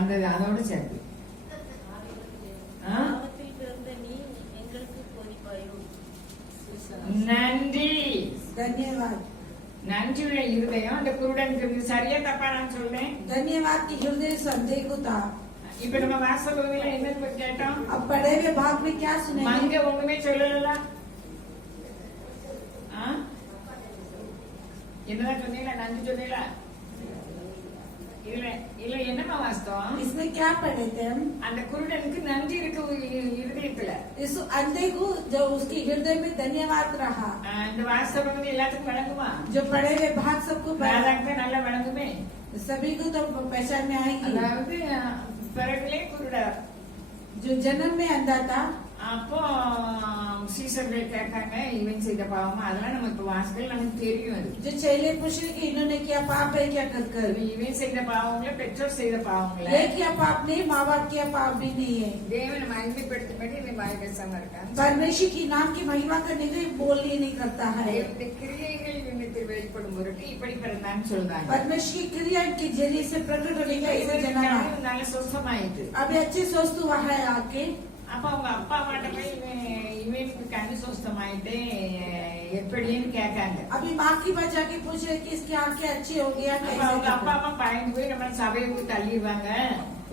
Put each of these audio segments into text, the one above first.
அந்த அதோட சேர்த்து நன்றி धन्यवाद நன்றியுள்ள இருதயம் அந்த குருடனுக்கு சரியா தப்பா நான் சொல்றேன் धन्यवाद की हृदय संदेह को था இப்ப நம்ம வாசகத்துல என்ன கேட்டோம் अब पढ़े हुए भाग में क्या सुने மங்க ஒண்ணுமே சொல்லல என்னதான் சொன்னீங்களா நன்றி சொன்னீங்களா இல்ல இல்ல என்னமா வாஸ்தவம் इसमें क्या पढ़े थे हम அந்த குருடனுக்கு நன்றி இருக்கு இருதயத்துல इस अंधे को जो उसके हृदय में धन्यवाद रहा இந்த வாஸ்தவம் வந்து எல்லாத்துக்கும் வழங்குமா जो पढ़े हुए भाग सबको நல்லா வழங்குமே सभी को तो पहचान में आएगी அதாவது பிறகுலே குருடர் जो जन्म में अंधा था அப்போ சீசர்கள் கேட்காங்க இவன் செய்த பாவமா அதெல்லாம் நமக்கு வாசகங்கள் நமக்கு தெரியும் அது जो चेले पूछे कि इन्होंने क्या पाप है क्या कर कर இவன் செய்த பாவங்கள பெற்றோர் செய்த பாவங்கள ये क्या पाप नहीं माँ बाप क्या पाप भी नहीं है தேவனை மகிமைப்படுத்தும்படி இவன் வாய் பேசாம இருக்கான் परमेश्वर की नाम की महिमा करने के लिए बोल ही नहीं करता है தேவனுடைய கிரியைகள் இவனுக்கு வெளிப்படும் பொருட்டு இப்படி பிறந்தான்னு சொல்றாங்க परमेश्वर की क्रिया के जरिए से प्रकट होने का इसे जना நல்ல சுத்தமாயிட்டு अभी अच्छे स्वस्थ हुआ है आके அப்ப அவங்க அப்பா அம்மாட்ட போய் இவனுக்கு கண்ணு சுத்தமாயிட்டு எப்படின்னு கேட்காங்க अभी माँ की बात जाके पूछे कि इसकी आंखें अच्छी हो गया அவங்க அப்பா अम्मा பயந்து போய் நம்ம சபையை தள்ளிடுவாங்க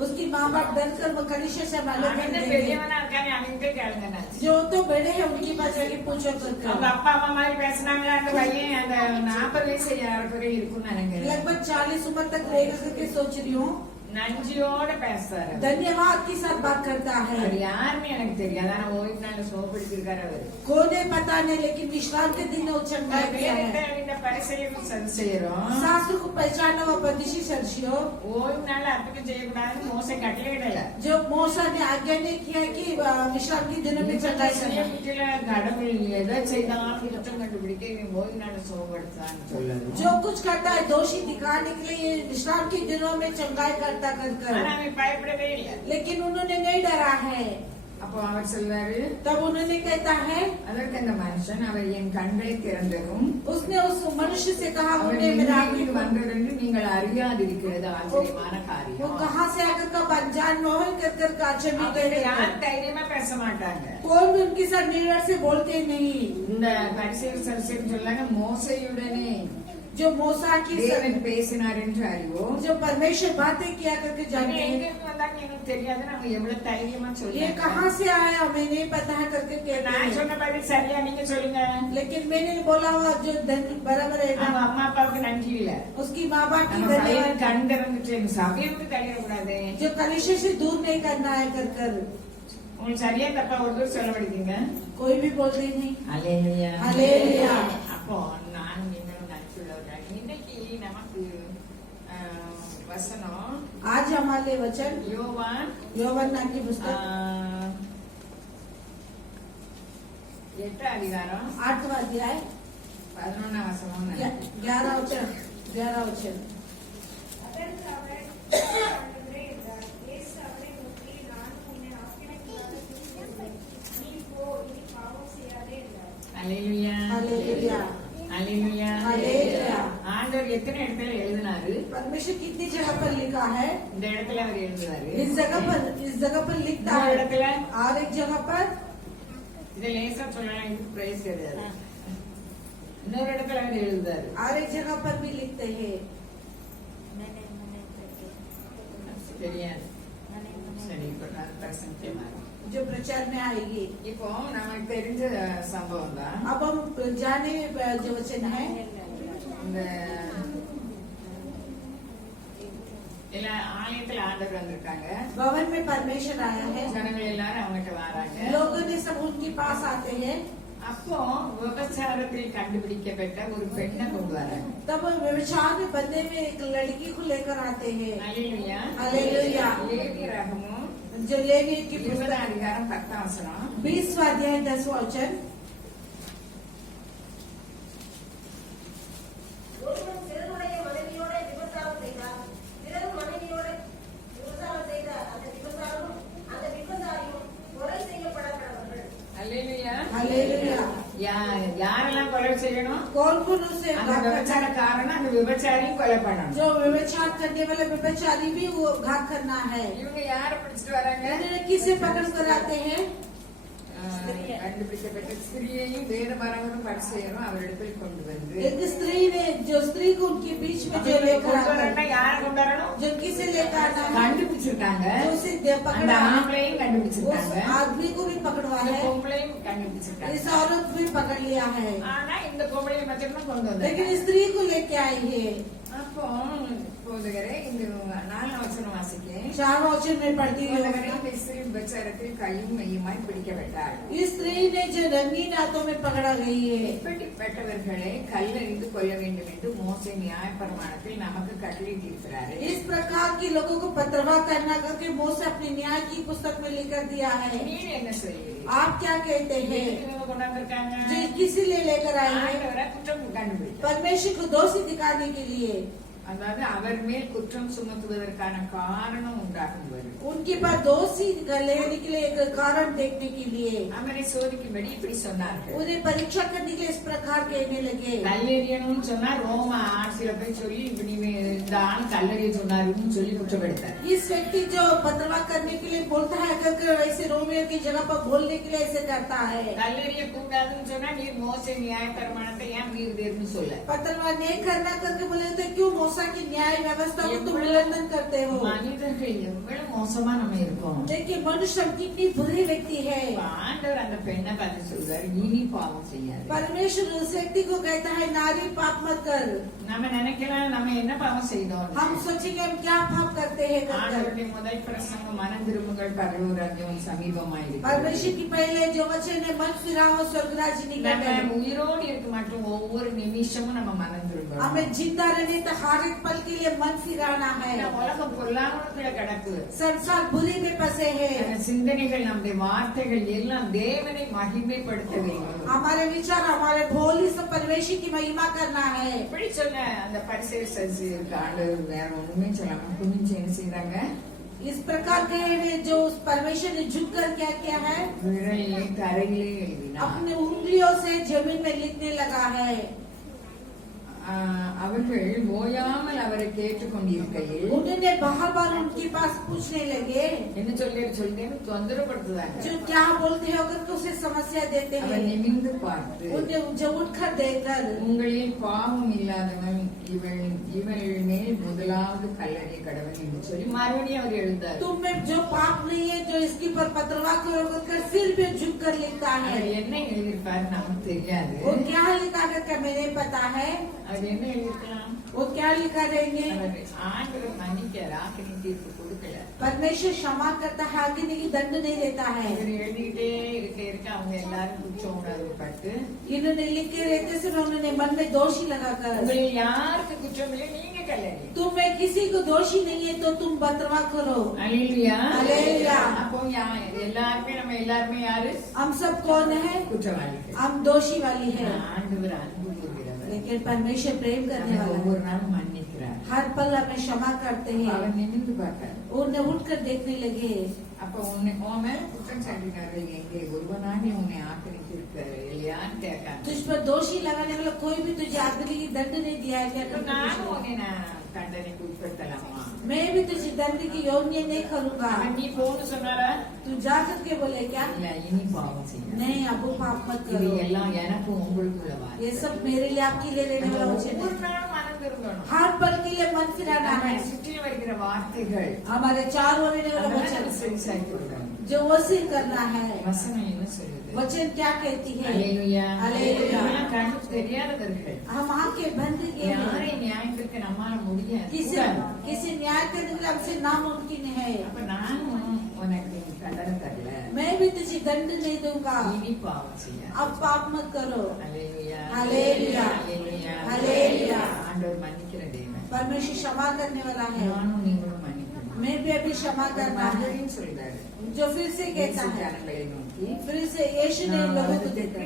उसकी माँ बाप डर कर वो कनिष्ठ से मालूम कर देंगे பெரியவனா இருக்கானே அவங்கிட்ட கேளுங்க जो तो बड़े हैं उनकी बात जाके पूछो அவங்க அப்பா அம்மா மாதிரி பேசினாங்களா அந்த பையன் அந்த 40 வயசு யாருக்குறே இருக்கும்னு நினைக்கிறேன் लगभग 40 उम्र तक रहेगा करके सोच रही हूँ நன்றியோட பேசுறாரு धन्यवाद के साथ बात करता है அது யாருன்னு எனக்கு தெரியாது ஆனா ஓய்வு நாள் சோப்படுத்திருக்காரு அவரு कौन है पता नहीं लेकिन विश्राम के दिन वो चंगा किया है இந்த பரிசையும் சரி செய்யறோம் शास्त्र को पहचानना व बंदिशी सर्जियो ஓய்வு நாள் அற்புதம் செய்யக்கூடாதுன்னு மோசை கட்டளையிடல जो मूसा ने आज्ञा नहीं किया कि विश्राम के दिनों में चंगाई करना கடவுள் எதை செய்தாலும் குற்றம் கண்டுபிடிக்க இவன் ஓய்வு நாள் சோப்படுத்தான்னு சொல்லுது जो कुछ करता है दोषी दिखाने के लिए विश्राम के दिनों में चंगाई करता कर ஆனா அவன் பயப்படவே இல்லை लेकिन उन्होंने नहीं डरा है அப்போ அவர் சொல்வாரு तब उन्होंने कहता है அதற்கு அந்த மனுஷன் அவர் என் கண்களை திறந்ததும் उसने उस मनुष्य से कहा அவர் उन्हें मेरा எங்கிருந்து வந்ததென்று நீங்கள் அறியாதிருக்கிறது ஆச்சரியமான वो காரியம் कहाँ से आकर कब अनजान मोहन कर कर का அவங்க யாரும் தைரியமா பேச மாட்டாங்க कौन भी उनके साथ निर्णय से बोलते नहीं இந்த பரிசேயர் சரிசேயர் சொல்லாங்க மோசையுடனே जो मूसा की தேவன் பேசினார் என்று அறிவோம் जो परमेश्वर बातें किया करके जानते எங்க हैं இருந்து வந்தாங்க எனக்கு தெரியாது நம்ம எவ்வளவு தைரியமா ये சொல்லுங்க कहाँ से आया हमें नहीं पता है करके कहते நான் हैं சொன்ன பதில் சரியா நீங்க சொல்லுங்க लेकिन मैंने बोला हुआ जो बराबर है நம்ம ना அம்மா அப்பாவுக்கு நன்றி இல்ல उसकी माँ बाप की நம்ம பையன் धन्यवाद கண் திறந்துட்டு சபையை விட்டு தள்ளிடக்கூடாது जो कलिशे से दूर नहीं करना है कर कर உங்களுக்கு சரியா தப்பா ஒரு தூரம் சொல்ல படிக்கீங்க कोई भी बोलते नहीं அல்லேலூயா हालेलुया அப்போ நான் நீங்களும் நன்றியுள்ளவர்கள் இன்னைக்கு நமக்கு வசனம் आज हमारे वचन யோவான் योवन नाम की पुस्तक 8 அதிகாரம் 8वां अध्याय 11 வசனம் 11 वचन அல்லேலூயா हालेलुया அல்லேலூயா हालेलुया ஆண்டவர் எத்தனை இடத்துல எழுதினாரு परमेश्वर कितनी जगह पर लिखा है இந்த இடத்துல அவர் எழுதுறாரு इस जगह पर लिखता இந்த है இடத்துல और एक जगह पर இதை லேசா சொல்லலாம் இதுக்கு பிரைஸ் கிடையாது இன்னொரு இடத்துல அவர் எழுதுறாரு और एक जगह पर भी लिखते हैं தெரியாது சரி இப்ப நான் பிரசன்ட் மாறேன் जो प्रचार में आएगी இப்போ நமக்கு தெரிஞ்ச சம்பவம் தான் अब हम जाने जो वचन है இந்த எல்லா ஆலயத்துல ஆண்டவர் வந்திருக்காங்க भवन में परमेश्वर आया है ஜனங்கள் எல்லாரும் அவங்ககிட்ட வராங்க लोगों ने सब उनके पास आते हैं அப்போ விபச்சாரத்தில் கண்டுபிடிக்கப்பட்ட ஒரு பெண்ணை கொண்டு வராங்க तब व्यवचार में बंदे में एक लड़की को लेकर आते हैं அல்லேலூயா हालेलुया லேவி ரகமும் जो लेवी की 20 அதிகாரம் 10 வசனம் 20वां अध्याय 10वां वचन அல்லேலூயா हालेलुया யாரெல்லாம் கொலை செய்ய செய்யணும்? कौन कौन उसे அந்த घात करना है? விபச்சாரக்காரனை அந்த விபச்சாரியும் கொலை பண்ணணும். जो व्यभिचार करने वाले व्यभिचारी भी वो घात करना है। இவங்க யார பிடிச்சிட்டு வராங்க? इन्होंने किसे पकड़ कर आते हैं? கண்டுபிடிக்கப்பட்ட ஸ்திரியையும் வேதபாரகரும் பரிசேயரும் அவரிடத்தில் கொண்டு வந்து एक स्त्री ने जो स्त्री को उनके बीच में जो लेकर கொண்டு आता வரணும்னா है, யார கொண்டு வரணும்? जो किसे लेकर आना है, கண்டுபிடிச்சிருக்காங்க. जो उसे அந்த पकड़ा है, ஆம்பளையும் उस கண்டுபிடிச்சிருக்காங்க. आदमी को भी पकड़वा அந்த है, பொம்பளையும் கண்டுபிடிச்சிருக்காங்க. इस औरत भी पकड़ लिया है, ஆனா இந்த பொம்பளையை மட்டும்தான் கொண்டு வந்தாங்க. लेकिन स्त्री को लेके आई है। அப்போ போதுகிறே இந்த 4 வசனம் வாசிக்கேன். 4 वचन में पढ़ती போதுகிறே हूँ। இந்த ஸ்திரீ விபச்சாரத்தில் கையும் மையுமாய் பிடிக்கப்பட்டாள். इस स्त्री ने जो रंगीन हाथों में पकड़ा गई है। இப்படிப்பட்டவர்களை கல்லறிந்து கொல்ல வேண்டும் என்று மோசே நியாயப்பிரமாணத்தில் நமக்கு கட்டளையிட்டிருக்கிறார். इस प्रकार के लोगों को पत्रवा करना करके मोसे अपने न्याय की पुस्तक में लिखकर दिया है। நீங்க என்ன சொல்கிறீர்கள்? आप क्या कहते हैं? இவங்க கொண்டு வந்திருக்காங்க. जो किसी लिए लेकर आए हैं? ஆண்டவரை குற்றம் கண்டுபிடித்தார். परमेश्वर को दोषी दिखाने के लिए, அதாவது அவர் மேல் குற்றம் சுமத்துவதற்கான காரணம் உண்டாகும்போது उनके पास दोषी लेने के लिए एक कारण देखने के लिए அவரை சோதிக்கும்படி இப்படி சொன்னார்கள். उन्हें परीक्षा करने के लिए इस प्रकार कहने लगे। கல்லெறியணும்னு சொன்னா ரோம ஆட்சியில போய் சொல்லி இப்படி இந்த ஆள் கல்லெறிய சொன்னாருன்னு சொல்லி குற்றப்படுத்தார். इस व्यक्ति जो पत्रवा करने के लिए बोलता है अगर वैसे रोमियो की जगह पर बोलने के लिए ऐसे करता है। கல்லெறிய கூடாதுன்னு சொன்னா நீ மோசே நியாயப்பிரமாணத்தை ஏன் மீறுதேர்னு சொல்ல. पत्रवा नहीं करना करके बोले तो क्यों मूसा की न्याय व्यवस्था को तुम उल्लंघन करते हो? மனிதர்கள் எவ்வளவு மோசமா நம்ம இருக்கோம். देखिए मनुष्य कितनी बुरी व्यक्ति है। ஆண்டவர் அந்த பெண்ணை பார்த்து சொல்றாரு, இனி பாவம் செய்யாது. परमेश्वर उस व्यक्ति को कहता है नारी पाप मत कर। நம்ம நினைக்கலாம் நம்ம என்ன பாவம் செய்தோம். हम सोचेंगे हम क्या पाप करते हैं कर। ஆண்டவருடைய முதல் பிரசங்கம் மனம் திரும்புங்கள் பரலோக ராஜ்யம் சமீபமாயிருக்கு. परमेश्वर की पहले जो वचन है मन फिराओ स्वर्गराज निकट है। நம்ம உயிரோடு இருக்க மாட்டோம். ஒவ்வொரு நிமிஷமும் நம்ம மனம் திரும்பணும். हमें जिंदा रहने तक हर एक पल के लिए मन फिराना है। இந்த உலகம் பொல்லாங்கல கிடக்கு. संसार बुरी में फंसे हैं। அந்த சிந்தனைகள் நம்முடைய வார்த்தைகள் எல்லாம் தேவனை மகிமைப்படுத்த வேண்டும். हमारे विचार हमारे बोली से परमेश्वर की महिमा करना है। இப்படி சொன்ன அந்த பரிசேயர் சதுசேயருக்கு ஆண்டவர் வேற ஒண்ணுமே சொல்லாம குனிஞ்சு என்ன செய்றாங்க? इस प्रकार के हैं जो उस परमेश्वर ने झुक कर क्या किया है? விரலை தரையிலே எழுதினார். अपने उंगलियों से जमीन में लिखने लगा है। அவர்கள் ஓயாமல் அவரை கேட்டுக்கொண்டிருக்கையில் उन्होंने बार बार उनके पास पूछने लगे என்ன சொல்லிட்டு தொந்தரப்படுத்துறாங்க. जो क्या बोलते हैं अगर तो उसे समस्या देते அவர் हैं। நிமிர்ந்து பார்த்து उन्हें जो उठकर देखकर உங்களில் பாவம் இல்லாதவன் இவள் மேல் முதலாவது கல்லறை கடவன் என்று சொல்லி மறுபடியும் அவர் எழுந்தார். तुम में जो पाप नहीं है जो इसके पर पत्रवा कर फिर भी झुक कर लिखता है। அவர் என்ன எழுதியிருப்பாரு நமக்கு தெரியாது. वो क्या लिखा करके हमें नहीं पता है। அவர் என்ன எழுதிருக்கலாம்? वो क्या लिखा रहेंगे? அவர் ஆண்டவர் மன்னிக்க ஆக்கினை தீர்ப்பு கொடுக்கல. परमेश्वर क्षमा करता है आगे नहीं दंड नहीं देता है। இவர் எழுதிக்கிட்டே இருக்க அவங்க எல்லாரும் குற்ற உணர்வு பட்டு इन्होंने लिखे रहते से उन्होंने मन में दोषी लगाकर உங்களில் யாருக்கு குற்றம் இல்லை நீங்க கல்லறி. तुम में किसी को दोषी नहीं है तो तुम बतवा करो। அல்லேலூயா. அல்லேலூயா. அப்போ எல்லாருமே நம்ம எல்லாருமே யாரு? हम सब कौन है? குற்றவாளிகள். हम दोषी वाली है। ஆண்டவர் அன்பு கூறுகிறவர். लेकिन परमेश्वर प्रेम करने நம்மை वाला ஒவ்வொரு है। நாளும் மன்னிக்கிறார். हर पल हमें क्षमा करते அவர் हैं। நிமிர்ந்து பார்த்தார். उन्हें उठकर देखने लगे। அப்ப உன்னை மேல குற்றம் சாட்டினார்கள் எங்கே ஒருவனாகி உன்னை ஆக்கிரமித்திருக்க இல்லையான்னு கேட்காங்க. तुझ पर दोषी लगाने वाला कोई भी तुझे आदमी की दंड नहीं दिया है क्या? இப்ப நானும் உன்னை நான் தண்டனைக்கு உட்படுத்தலாமா? मैं भी तुझे दंड की योग्य नहीं करूंगा। அவன் நீ போன்னு சொன்னாரா? तू जा करके बोले क्या? இல்ல இனி பாவம் செய்ய. नहीं अब पाप मत இது करो। எல்லாம் எனக்கும் உங்களுக்குள்ளவா? ये सब मेरे लिए आपके लिए रहने वाला वचन ஒவ்வொரு है। நாளும் மனம் திரும்பணும். हर पल के लिए मन फिराना நம்மை है। சுற்றி வருகிற வார்த்தைகள் हमारे चारों ओर रहने वाला அதெல்லாம் वचन செவிசாய்த்து விடணும். जो वसील करना है। வசனம் என்ன சொல்லுது? वचन क्या कहती है? அல்லேலூயா. அல்லேலூயா. இதெல்லாம் கண்ணு தெரியாதவர்கள் हम आंखें बंद किए யாரை हैं। நியாயத்திற்கு நம்மால முடியாது. किसी न्याय करने के लिए हमसे नामुमकिन है। அப்ப நானும் உனக்கு தண்டனை தரல. मैं भी तुझे दंड नहीं दूंगा। இனி பாவம் செய்ய. अब पाप मत करो। அல்லேலூயா. அல்லேலூயா. அல்லேலூயா. அல்லேலூயா. ஆண்டவர் மன்னிக்கிற தேவன். परमेश्वर क्षमा करने वाला है। நானும் நீங்களும் மன்னிக்கணும். मैं भी अभी क्षमा करना है। மறுபடியும் சொல்றாரு. जो फिर से कहता இயேசு है, ஜனங்களை நோக்கி फिर से यीशु ने நான் लोगों को உனக்கு देखा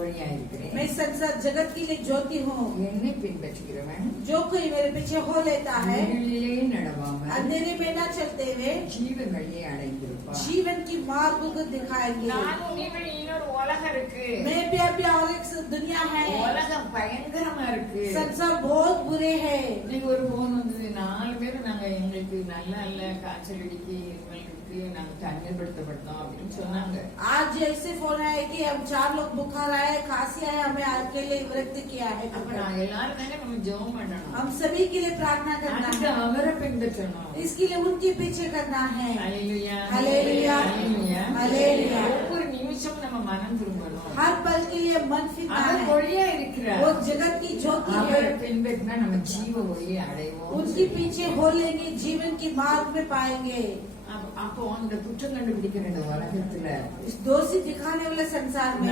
ஒளியா இருக்கிறேன். मैं संसार जगत के लिए ज्योति हूँ। என்னை பின்பற்றுகிறவன் जो कोई मेरे पीछे हो लेता है, இருளிலே நடவாமல் अंधेरे में न चलते हुए ஜீவன் வழியை அடைந்திருப்பான். जीवन की मार्ग को दिखाएंगे। நானும் நீங்கள் இன்னொரு உலகம் இருக்கு. मैं भी अभी और एक दुनिया है। உலகம் பயங்கரமா இருக்கு. संसार बहुत बुरे है। இன்னைக்கு ஒரு போன் வந்தது, 4 பேர் நாங்க எங்களுக்கு நல்லா இல்ல, காய்ச்சல் அடிக்கு, இருமல் இருக்கு, நாங்க தனிமைப்படுத்தப்பட்டோம் அப்படின்னு சொன்னாங்க. आज ऐसे फोन आए कि हम 4 लोग बुखार आए, खांसी आए, हमें अकेले विरक्त किया है। அப்ப நான் எல்லாரும் தானே நம்ம ஜெபம் பண்ணணும். हम सभी के लिए प्रार्थना करना அதுக்கு है, அவரை பின்பற்றணும். इसके लिए उनके पीछे करना है। ஹல்லேலூயா, ஹல்லேலூயா, ஹல்லேலூயா. ஹல்லேலூயா। ஒவ்வொரு நிமிஷமும் நம்ம மனம் திரும்பணும். हर पल के लिए मन फिरना அவர் है। ஒளியா இருக்கிறார். वो जगत की ज्योति அவரை है। பின்பற்றினா நம்ம ஜீவ ஒளியை அடைவோம். उनके पीछे हो लेंगे, जीवन की मार्ग में पाएंगे। அப்போ அந்த குற்றம் கண்டுபிடிக்கிற இந்த உலகத்துல इस दोषी दिखाने वाले संसार में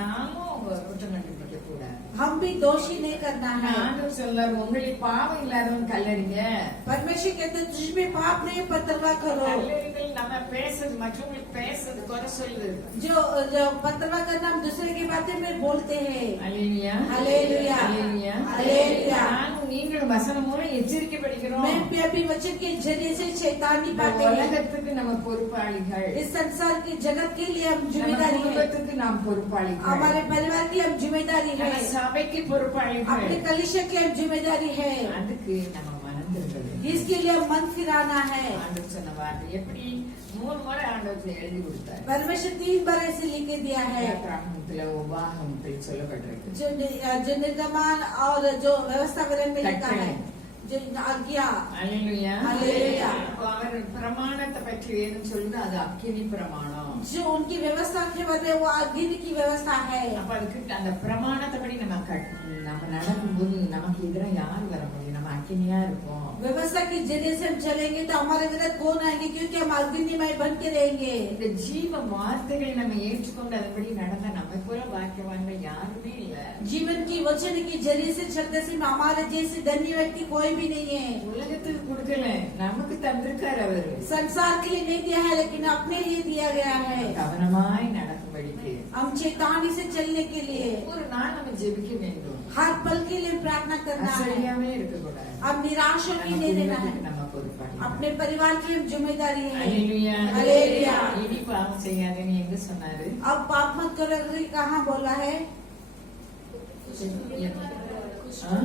நாமும் குற்றம் கண்டுபிடிக்க கூடாது. हम भी दोषी नहीं करना है। ஆண்டவர் சொல்றாரு, உங்களுக்கு பாவம் இல்லாதவன் கல்லறிங்க. परमेश्वर कहते हैं तुझमें पाप नहीं, पत्थरवा करो। கல்லறிதல் நம்ம பேசுறது, மற்றவங்களுக்கு பேசுறது, குறை சொல்றது. जो पत्थरवा करना हम दूसरे की बातें में बोलते हैं। ஹல்லேலூயா, ஹல்லேலூயா, ஹல்லேலூயா, ஹல்லேலூயா। நானும் நீங்களும் வசனம் மூலம் எச்சரிக்கை படிக்கிறோம். मैं भी अभी वचन के जरिए से शैतानी இந்த पाते हैं। உலகத்துக்கு நம்ம பொறுப்பாளிகள். इस संसार के जगत के लिए हम நம்ம जिम्मेदारी है। குடும்பத்துக்கு நாம் பொறுப்பாளிகள். हमारे परिवार की हम जिम्मेदारी है। நம்ம சபைக்கு பொறுப்பாளிகள். अपने कलिशा की हम जिम्मेदारी है। அதுக்கு நம்ம மனம் திரும்புறது. इसके लिए हम मन फिराना है। ஆண்டவர் சொன்ன வார்த்தை எப்படி 3 முறை ஆண்டவர் எழுதி கொடுத்தார். परमेश्वर 3 बार ऐसे लिख के दिया है। பிராமணத்துல உபாகமத்தில் சொல்லப்பட்டிருக்கு. जो निर्गमन और जो व्यवस्था विवरण में लिखा है, जो आज्ञा। ஹல்லேலூயா, ஹல்லேலூயா। அவர் பிரமாணத்தை பற்றி ஏன்னு சொல்லுது, அது அக்கினி பிரமாணம். जो उनकी व्यवस्था के बारे में वो अग्नि की व्यवस्था है। அப்ப அதுக்கு அந்த பிரமாணத்தைப்படி நம்ம நடக்கும்போது நமக்கு எதிராக யார் வர முடியும்? நம்ம அக்கினியா இருப்போம். व्यवस्था के जरिए से हम चलेंगे तो हमारे विरुद्ध कौन आएंगे? क्योंकि हम अग्निमय बन के रहेंगे। இந்த ஜீவ வார்த்தைகளை நம்ம ஏற்றுக்கொண்டு அதன்படி நடந்த நம்ம போல பாக்கியவான்கள் யாருமே இல்ல. जीवन की वचन के जरिए से चलते से हमारे जैसे धन्य व्यक्ति कोई भी नहीं है। உலகத்துக்கு கொடுக்கல, நமக்கு தந்திருக்காரு அவரு. संसार के लिए नहीं दिया है, लेकिन अपने लिए दिया गया है। கவனமாய் நடக்கும்படிக்கு हम चेतावनी से चलने के लिए ஒரு நாள் நம்ம ஜெபிக்க வேண்டும். हर पल के लिए प्रार्थना करना है। அசையாமே இருக்கக்கூடாது. अब निराश होने नहीं रहना है। நம்ம பொறுப்பாளி. अपने परिवार की हम जिम्मेदारी है। ஹல்லேலூயா, ஹல்லேலூயா। இனி பாவம் செய்யாதேன்னு எங்க சொன்னாரு? अब पाप मत करो कहाँ बोला है? ஆ?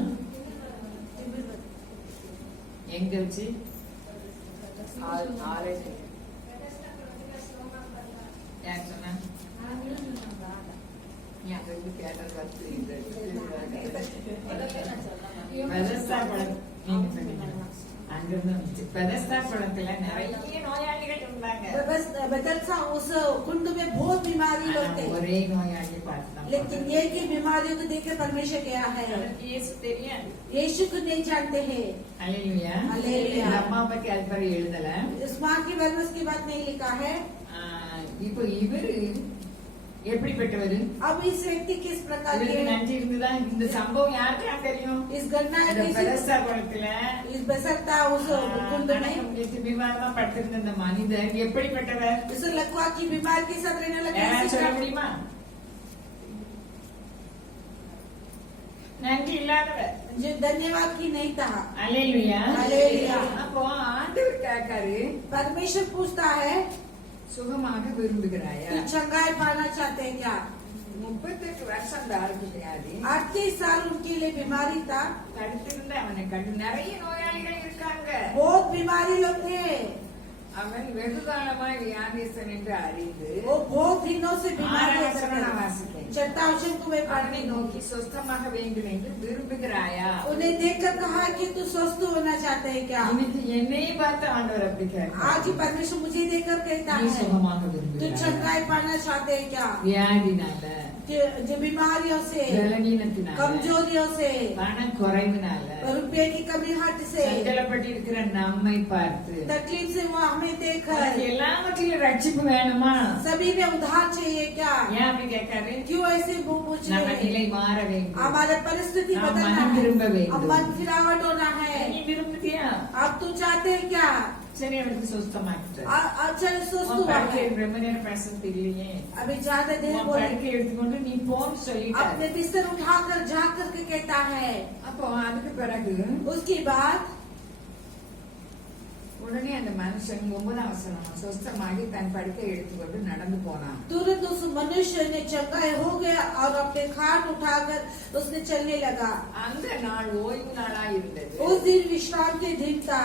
எங்க வச்சு யார் சொன்னா? நீ அங்க இருந்து கேட்டது வந்து பெதஸ்தா படம் நீங்க சொன்னீங்க. அங்க இருந்து பெதஸ்தா படத்துல நிறைய நோயாளிகள் இருந்தாங்க. बदलसा उस कुंड में बहुत बीमारी लोग ஆனா थे, ஒரே நோயாளி பார்த்தா लेकिन ये की बीमारियों को देख परमेश्वर गया है। இயேசு தெரியாது. यीशु को नहीं जानते हैं। ஹல்லேலூயா, ஹல்லேலூயா। இந்த அம்மா பத்தி அது பிறகு எழுதல. इस माँ की बारे में उसकी बात नहीं लिखा है। இப்போ இவரு எப்படிப்பட்டவரு? अब इस व्यक्ति किस प्रकार के இவருக்கு நன்றி இருந்ததா? இந்த சம்பவம் யாருக்கு தெரியும்? इस घटना இந்த किसी- பெதஸ்தா படத்துல इस बसरता उस कुंड में விவாதமா படுத்திருந்த இந்த மனிதர் எப்படிப்பட்டவர்? उस लकवा की बीमार के साथ रहने लगे। யாராவது சொல்ல முடியுமா? நன்றி இல்லாதவர். जो धन्यवाद की नहीं था। ஹல்லேலூயா, ஹல்லேலூயா। அப்போ ஆண்டவர் கேட்காரு, परमेश्वर पूछता है சுகமாக விரும்புகிறாயா? तू चंगाई पाना चाहते हैं क्या? 38 வருஷம் அந்த ஆளுக்கு வியாதி. 38 साल उनके लिए बीमारी था। தடுத்திருந்த அவனை கண்டு நிறைய நோயாளிகள் இருக்காங்க. बहुत बीमारी लोग थे। அவன் வெகு காலமாய் வியாதிஸ்தன் என்று அறிந்து वो बहुत दिनों से बीमार थे। ஆராதனை வாசிக்கிறேன். छठा वचन को मैं அவனை पढ़ने நோக்கி சொஸ்தமாக வேண்டும் என்று விரும்புகிறாயா? उन्हें देखकर कहा कि तू स्वस्थ होना चाहते है क्या? இன்னைக்கு என்னை பார்த்து ஆண்டவர் அப்படி கேட்கிறார். आज ही परमेश्वर मुझे देखकर कहता நீ है சுகமாக तू விரும்புகிறாயா? चंगाई पाना चाहते है क्या? வியாதினால, जो बीमारियों से, பலவீனத்தினால, कमजोरियों से, பண குறைவினால, रुपये की कमी हट से, சஞ்சலப்பட்டிருக்கிற நம்மை பார்த்து तकलीफ से वो हमें உனக்கு देखकर எல்லாவற்றிலும் ரட்சிப்பு வேணுமா? सभी में उधार चाहिए क्या? ஏன் அப்படி கேட்காரு? क्यों ऐसे वो पूछ நம்ம रहे हैं? நிலை மாற வேண்டும். हमारे परिस्थिति நாம் बदलना மனம் है। திரும்ப अब வேண்டும். मन फिरावट होना है। நீ விரும்புதியா? अब तू चाहते है क्या? சரி அவருக்கு சுஸ்தமாக்கிட்டாரு. अच्छा स्वस्थ உன் हुआ படுக்கை है, ரொம்ப நேரம் பேசுறது இல்லையே, अभी ज्यादा देर உன் बोले, படுக்கை எடுத்துக்கொண்டு நீ போன்னு சொல்லிட்டாரு. अपने बिस्तर उठाकर जा करके कहता है। அப்போ அதுக்கு பிறகு उसके बाद உடனே அந்த மனுஷன் 9ஆம் வசனம் சுஸ்தமாகி தன் படுக்கை எடுத்துக்கொண்டு நடந்து போனான். तुरंत उस मनुष्य ने चंगा हो गया और अपने खाट उठाकर उसने चलने लगा। அந்த நாள் ஓய்வு நாளா இருந்தது. उस दिन विश्राम के दिन था,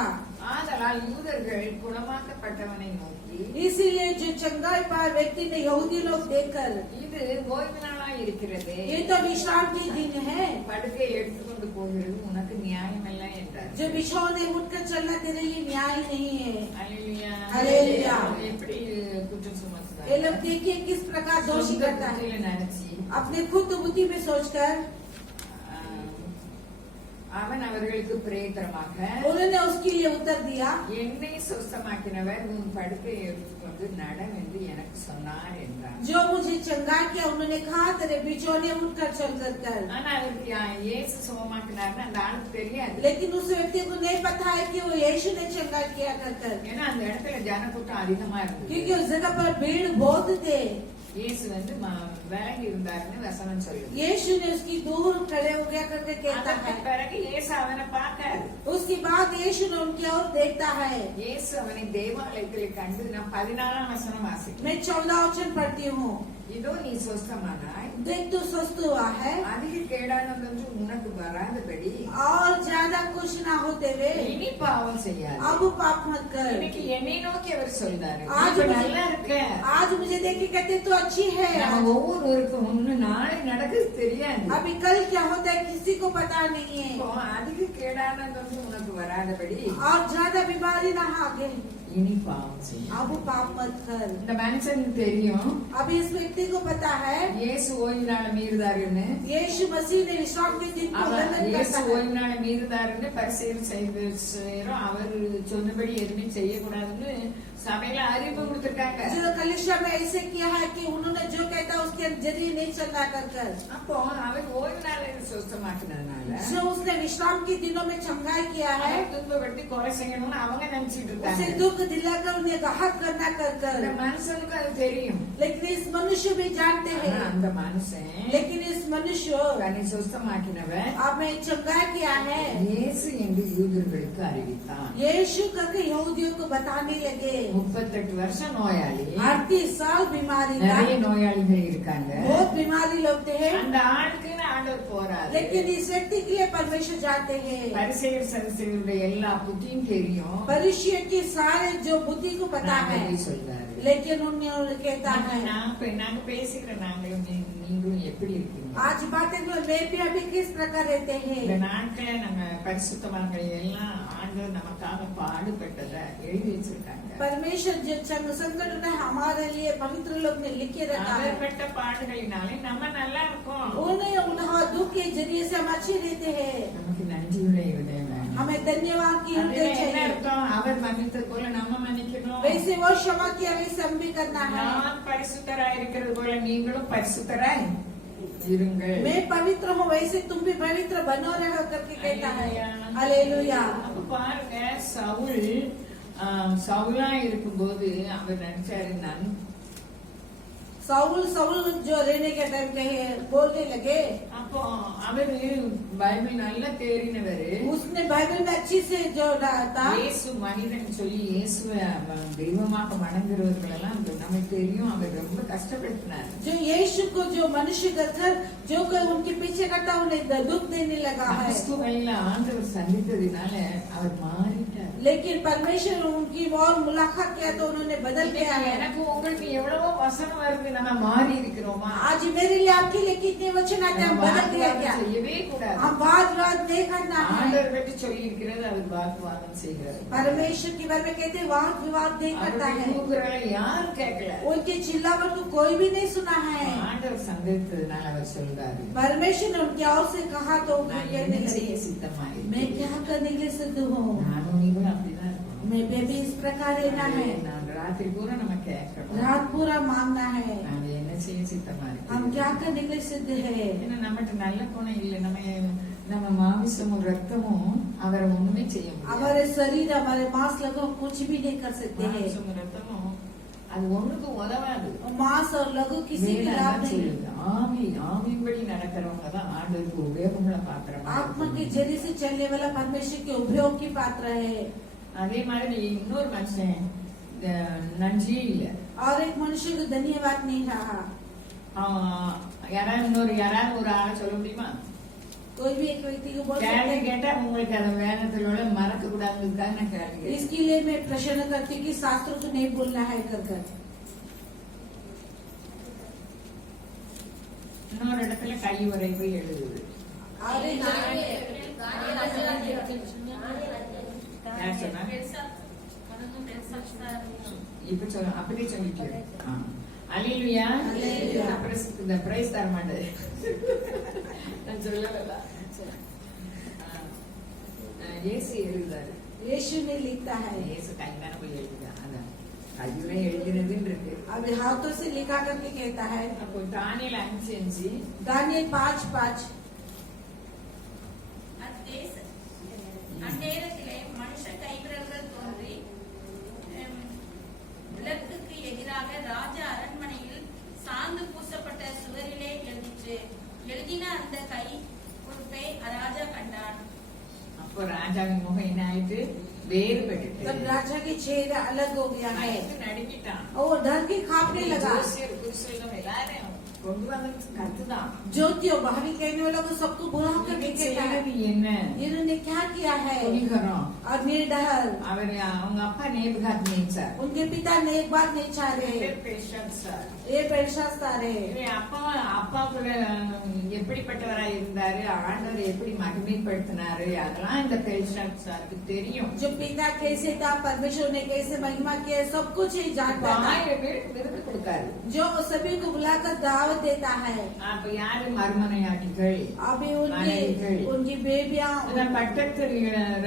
ஆதலால் யூதர்கள் குணமாக்கப்பட்டவனை நோக்கி इसीलिए जो चंगाई पाए व्यक्ति ने यहूदी लोग देखकर, இது ஓய்வு நாளா இருக்கிறது, ये तो विश्राम के दिन है, படுக்கை எடுத்துக்கொண்டு போகிறது உனக்கு நியாயம் அல்ல என்றார். जो बिछौने उठकर चलना तेरे लिए न्याय नहीं है। அல்லேலூயா. அல்லேலூயா. எப்படி குற்றம் சுமத்துறாங்க. ये लोग देखिए किस प्रकार दोषी சொந்த करता है, புத்தியில நினைச்சு अपने खुद बुद्धि में सोचकर அவன் அவர்களுக்கு பிரேத்தமாக उन्होंने उसके लिए उत्तर दिया, என்னை சுஸ்தமாக்கினவர் உன் படுக்கை எடுத்துக்கொண்டு நடவென்று எனக்கு சொன்னார் என்றார். जो मुझे चंगा किया उन्होंने कहा तेरे बिछौने उठकर चल कर। ஆனா அவருக்கு இயேசு சுகமாக்கினார்னு அந்த ஆளுக்கு தெரியாது. लेकिन उस व्यक्ति को नहीं पता है कि वो यीशु ने चंगा किया कर, ஏன்னா அந்த இடத்துல ஜனக்கூட்டம் அதிகமா இருந்தது. क्योंकि उस जगह पर भीड़ बहुत थे। இயேசு வந்து விலகி இருந்தாருன்னு வசனம் சொல்லுது. यीशु ने उसकी दूर खड़े हो गया करके कहता அதற்கு है। பிறகு இயேசு அவனை பார்க்காரு. उसके बाद यीशु ने उनकी ओर देखता है। இயேசு அவனை தேவாலயத்தில் கண்டு நான் 14ஆம் வசனம் வாசிக்கிறேன். मैं 14 वचन पढ़ती हूँ, இதோ நீ சுஸ்தமானாய், देख तू स्वस्थ हुआ है அதிக கேடானதொன்று உனக்கு வராதபடி और ज्यादा कुछ ना होते हुए இனி பாவம் செய்யாது. अब पाप मत कर। இன்னைக்கு என்னை நோக்கி அவர் சொல்றாரு, आज இப்ப मुझे- நல்லா இருக்க. आज मुझे देख के कहते तू अच्छी है। நம்ம ஒவ்வொருவருக்கும் ஒண்ணு நாளை நடக்குது தெரியாது. अभी कल क्या होता है किसी को पता नहीं है, இப்போ அதிக கேடானதொன்று உனக்கு வராதபடி और ज्यादा बीमारी ना आगे, இனி பாவம் செய்யாது. अब पाप मत कर। இந்த மனுஷனுக்கு தெரியும் अभी इस व्यक्ति को पता है இயேசு ஓய்வு நாளை மீறுதாருன்னு. यीशु मसीह ने विश्राम के दिन को அவர் उल्लंघन இயேசு करता है। ஓய்வு நாளை மீறுதாருன்னு பரிசேயர் செய்யறோம். அவர் சொன்னபடி எதுவுமே செய்யக்கூடாதுன்னு சபையில அறிவிப்பு கொடுத்திருக்காங்க. जो कलिशा में ऐसे किया है कि उन्होंने जो कहता है उसके जरिए नहीं चलना कर। அப்போ அவர் ஓய்வு நாளை சுத்தமாக்கினதுனால जो उसने विश्राम के दिनों में चंगाई किया है, அவரை துன்பப்படுத்தி கொலை செய்யணும்னு அவங்க நினைச்சிட்டு उसे இருக்காங்க. दुख दिलाकर उन्हें घात करना அந்த कर। மனுஷனுக்கு அது தெரியும். लेकिन इस मनुष्य भी जानते ஆனா हैं, அந்த மனுஷன் लेकिन इस मनुष्य தன்னை சுத்தமாக்கினவர் हमें चंगाई किया है இயேசு என்று யூதர்களுக்கு அறிவித்தான். यीशु करके यहूदियों को बताने लगे। 38 வருஷம் நோயாளி, 38 साल बीमारी था, நிறைய நோயாளிகள் இருக்காங்க. बहुत बीमारी लोग थे, அந்த ஆளுக்குன்னு ஆண்டவர் போறாரு. लेकिन इस व्यक्ति के लिए परमेश्वर जाते हैं। பரிசேயர் சதுசேயருடைய எல்லா புத்தியும் தெரியும். परिचय के सारे जो बुद्धि को पता நாங்க है, எப்படி சொல்றாரு. लेकिन उन्होंने कहता है நாங்க பேசிக்கிற நாங்களும் நீங்களும் எப்படி இருக்கீங்க. आज बातें में मैं भी अभी किस प्रकार रहते இந்த हैं। நாட்கள நம்ம பரிசுத்தவான்கள் எல்லாம் ஆண்டவர் நமக்காக பாடுபட்டதை எழுதி வச்சிருக்காங்க. परमेश्वर जो संकट ने हमारे लिए पवित्र लोग ने लिखे रखा है, அவர்பட்ட பாடுகளினாலே நம்ம நல்லா இருக்கோம். उन्हें उन्हें दुख के जरिए से हम अच्छे रहते हैं। நமக்கு நன்றியுள்ள இருதயம் வேணும். हमें धन्यवाद की அதுல हृदय என்ன चाहिए, அர்த்தம்? அவர் மன்னித்தது போல நம்ம மன்னிக்கணும். वैसे वो क्षमा किया वैसे हम भी करना है। நான் பரிசுத்தராய் இருக்கிறது போல நீங்களும் பரிசுத்தராய் இருங்கள். मैं पवित्र हूँ वैसे तुम भी पवित्र बनो रहो करके कहता है। हालेलुया। அப்ப பாருங்க, சவுலா இருக்கும்போது அவர் நினைச்சாரு நான் साउल जो रहने के टाइम कहे बोलने लगे, அப்போ அவரு பைபிள் நல்லா தேறினவரு. उसने बाइबल में अच्छी से जो था, இயேசு மனிதன் சொல்லி இயேசுவை தெய்வமாக வணங்குறவர்கள் எல்லாம் நமக்கு தெரியும். அவர் ரொம்ப கஷ்டப்படுத்தினார். जो यीशु को जो मनुष्य कर जो कोई उनके पीछे करता उन्हें दुख देने लगा है, கிறிஸ்துவைல ஆண்டவர் சந்தித்ததினால அவர் மாறிட்டார். लेकिन परमेश्वर उनकी और मुलाकात किया तो उन्होंने बदल गया है। எனக்கு உங்களுக்கு எவ்வளவோ வசனம் வருது, நம்ம மாறி இருக்கிறோமா? आज मेरे लिए आपके लिए कितने वचन आते हैं, हम बदल गया क्या? செய்யவே கூடாது. हम वाद नहीं करना है। ஆண்டவர் பற்றி சொல்லி இருக்கிறது, அவர் வாக்குவாதம் செய்கிறார். परमेश्वर के बारे में कहते वाद विवाद नहीं करता அவருடைய है, கூக்குரலை யாரும் கேட்கல. उनके चिल्लावट को कोई भी नहीं सुना है। ஆண்டவர் சந்தித்ததுனால அவர் சொல்றாரு, परमेश्वर ने उनकी ओर से कहा तो वो நான் कहने என்ன लगे, செய்ய சித்தமாய் मैं क्या करने के लिए सिद्ध हूँ, நானும் நீங்களும் அப்படிதான் இருக்கணும். मैं भी इस प्रकार रहना है। நான் ராத்திரி பூரா நம்ம கேட்கணும், रात पूरा मांगना है, நாங்க என்ன செய்ய சித்தமா हम இருக்கு. क्या करने के लिए सिद्ध है। ஏன்னா நம்மகிட்ட நல்ல குணம் இல்லை. நம்ம மாமிசமும் ரத்தமும் அவரை ஒண்ணுமே செய்ய முடியாது. हमारे शरीर हमारे मांस लघु कुछ भी नहीं कर सकते हैं। மாம்சமும் ரத்தமும் அது ஒண்ணுக்கு உதவாது. मांस और लघु किसी की लाभ नहीं। ஆவி ஆவியின்படி நடக்கிறவங்க தான் ஆண்டவருக்கு உபயோகமுள்ள பாத்திரமா आत्मा के இருக்கணும். जरिए से चलने वाला परमेश्वर के उपयोग की पात्र है। அதே மாதிரி இன்னொரு மனுஷன் நன்றியே இல்ல. और एक मनुष्य को धन्यवाद नहीं रहा। யாராவது ஒரு ஆளை சொல்ல முடியுமா? कोई भी एक व्यक्ति को बोल கேள்வி सकते हैं। கேட்டா உங்களுக்கு அதை வேதத்திலோட மறக்க கூடாதுக்காக நான் கேள்வி கேட்டேன். इसके लिए मैं प्रश्न करती हूँ कि शास्त्रों को नहीं बोलना है कर कर। இன்னொரு இடத்துல கை உரைப்பு எழுதுது. और एक யார் சொன்னா? இப்ப சொல்ல அப்படியே சொல்லிட்டு அல்லேலூயா. அல்லேலூயா. இந்த பிரைஸ் தர மாட்டேன் நான் சொல்லல. இயேசு எழுதுறாரு. यीशु ने लिखता है। இயேசு கையினால போய் எழுதுதான். அதான் கையில எழுதுறதுன்னு இருக்கு. अभी हाथों से लिखा करके कहता है। அப்போ தானியேல் 5:5 दानियेल 5:5 அந்நேரத்திலே மனுஷ கைவிரல்கள் தோன்றி விளக்குக்கு எதிராக ராஜா அரண்மனையில் சாந்து பூசப்பட்ட சுவரிலே எழுதிற்று. எழுதின அந்த கை குறிப்பை ராஜா கண்டான். அப்போ ராஜாவின் முகம் என்ன ஆயிட்டு வேறுபட்டு तब राजा के चेहरा अलग हो गया है। நடிக்கிட்டான். और डर के कांपने लगा। ஜோசியர் குருசெல்லம் எல்லாரும் கொண்டு வந்து கத்துதான். ज्योतियों भावी कहने वालों को सबको बुरा होकर कहता है। என்ன इन्होंने क्या किया है? துணிகரம். और निर्डर। அவர் அவங்க அப்பா நேபுகாத் நேச்சார். उनके पिता ने एक बात नहीं चाह रहे। பெல்ஷாத்சார். ये बेलशास्तार है। அப்பாக்குள்ள எப்படிப்பட்டவராய் இருந்தாரு, ஆண்டவர் எப்படி மகிமைப்படுத்தினாரு, அதெல்லாம் இந்த பெல்ஷாத்சாருக்கு தெரியும். जो पिता कैसे था, परमेश्वर ने कैसे महिमा किया, सब कुछ ही जानता था। 1000 பேருக்கு விருது கொடுக்காரு. जो सभी को बुलाकर दावत देता है। அப்ப யாரு மறுமனையாட்டிகள்? अभी மனைவிகள். उनकी बेबियां பட்டத்து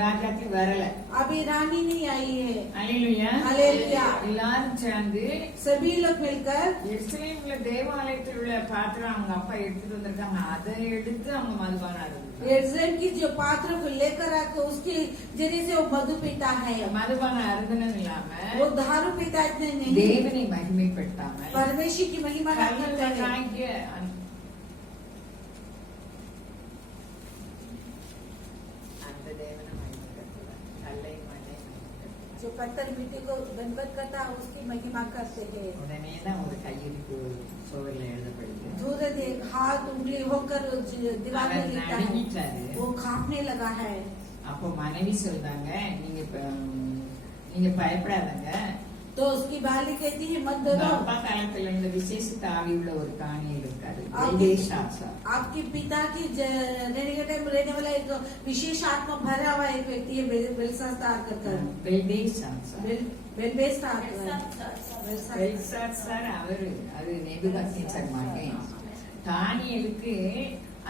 ராஜாத்தி வரல. अभी रानी नहीं आई है। அல்லேலூயா. அல்லேலூயா. எல்லாரும் சேர்ந்து सभी लोग मिलकर எருசலேம்ல தேவாலயத்தில் உள்ள பாத்திரம் அவங்க அப்பா எடுத்துட்டு வந்திருக்காங்க. அதை எடுத்து அவங்க மதுபானம் यरूशलेम की जो पात्र को लेकर आकर उसके जरिए से वो मधु पीता है। மதுபானம் அருந்தனம் இல்லாம वो दारू पीता इतने नहीं, தேவனை மகிமைப்படுத்தாம परमेश्वर की महिमा ना करता है। அந்த தேவனை மகிமைப்படுத்துவார். கல்லை மண்ணை மகிமைப்படுத்துவார். जो पत्थर मिट्टी को दंडवत करता है उसकी महिमा करते हैं। உடனேதான் ஒரு கையெழுத்து சுவரில் எழுதப்படுது. दूर देख हाथ उंगली होकर दीवार में लिखता है। நடுங்கிட்டாரு. वो कांपने लगा है। அப்போ மனைவி சொல்றாங்க, நீங்க பயப்படாதங்க. तो उसकी बाली कहती है मत உங்க डरो। அப்பா காலத்துல இந்த விசேஷ தாவி உள்ள ஒரு காணியர் இருக்காரு. आपके पिता की रहने के टाइम रहने वाला एक विशेष आत्मा भरा हुआ एक व्यक्ति है बेलशास्तार कर பெல்ஷாத்சார் அவரு அது நேபுகாத்நேச்சார் மகன். தானியேலுக்கு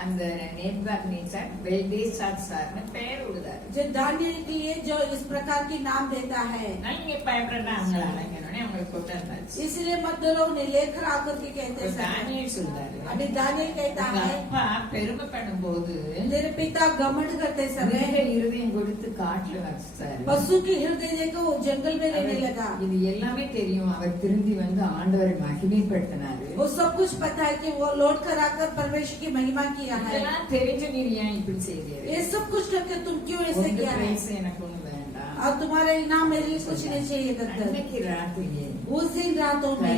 அந்த நேபுகாத்நேச்சார் பெல்ஷாத்சார்னு பெயர் விடுதாரு. जो दानियेल के लिए जो इस प्रकार की नाम देता है। நீங்க பயப்படா அவங்கள அழைக்கணும்னே அவங்களுக்கு கொண்டாந்தாச்சு. इसलिए मत डरो उन्हें लेकर आकर के कहते हैं। தானியேல் சொல்றாரு, अभी दानियेल कहता है அப்பா பெருமைப்படும் போது तेरे पिता घमंड करते समय இருதயம் கொடுத்து காட்டுல வச்சாரு. पशु की हृदय देखो वो जंगल में रहने लगा। இது எல்லாமே தெரியும். அவர் திரும்பி வந்து ஆண்டவரை மகிமைப்படுத்தினாரு. वो सब कुछ पता है कि वो लौट कर आकर परमेश्वर की महिमा किया है। இதெல்லாம் தெரிஞ்ச நீர் ஏன் இப்படி செய்தீங்க? ये सब कुछ करके तुम क्यों ऐसे किया है? எனக்கு ஒண்ணு வேண்டாம். और तुम्हारा इनाम मेरे लिए कुछ नहीं चाहिए करकर। அன்னைக்கு ராத்திரியே उस दिन रातों में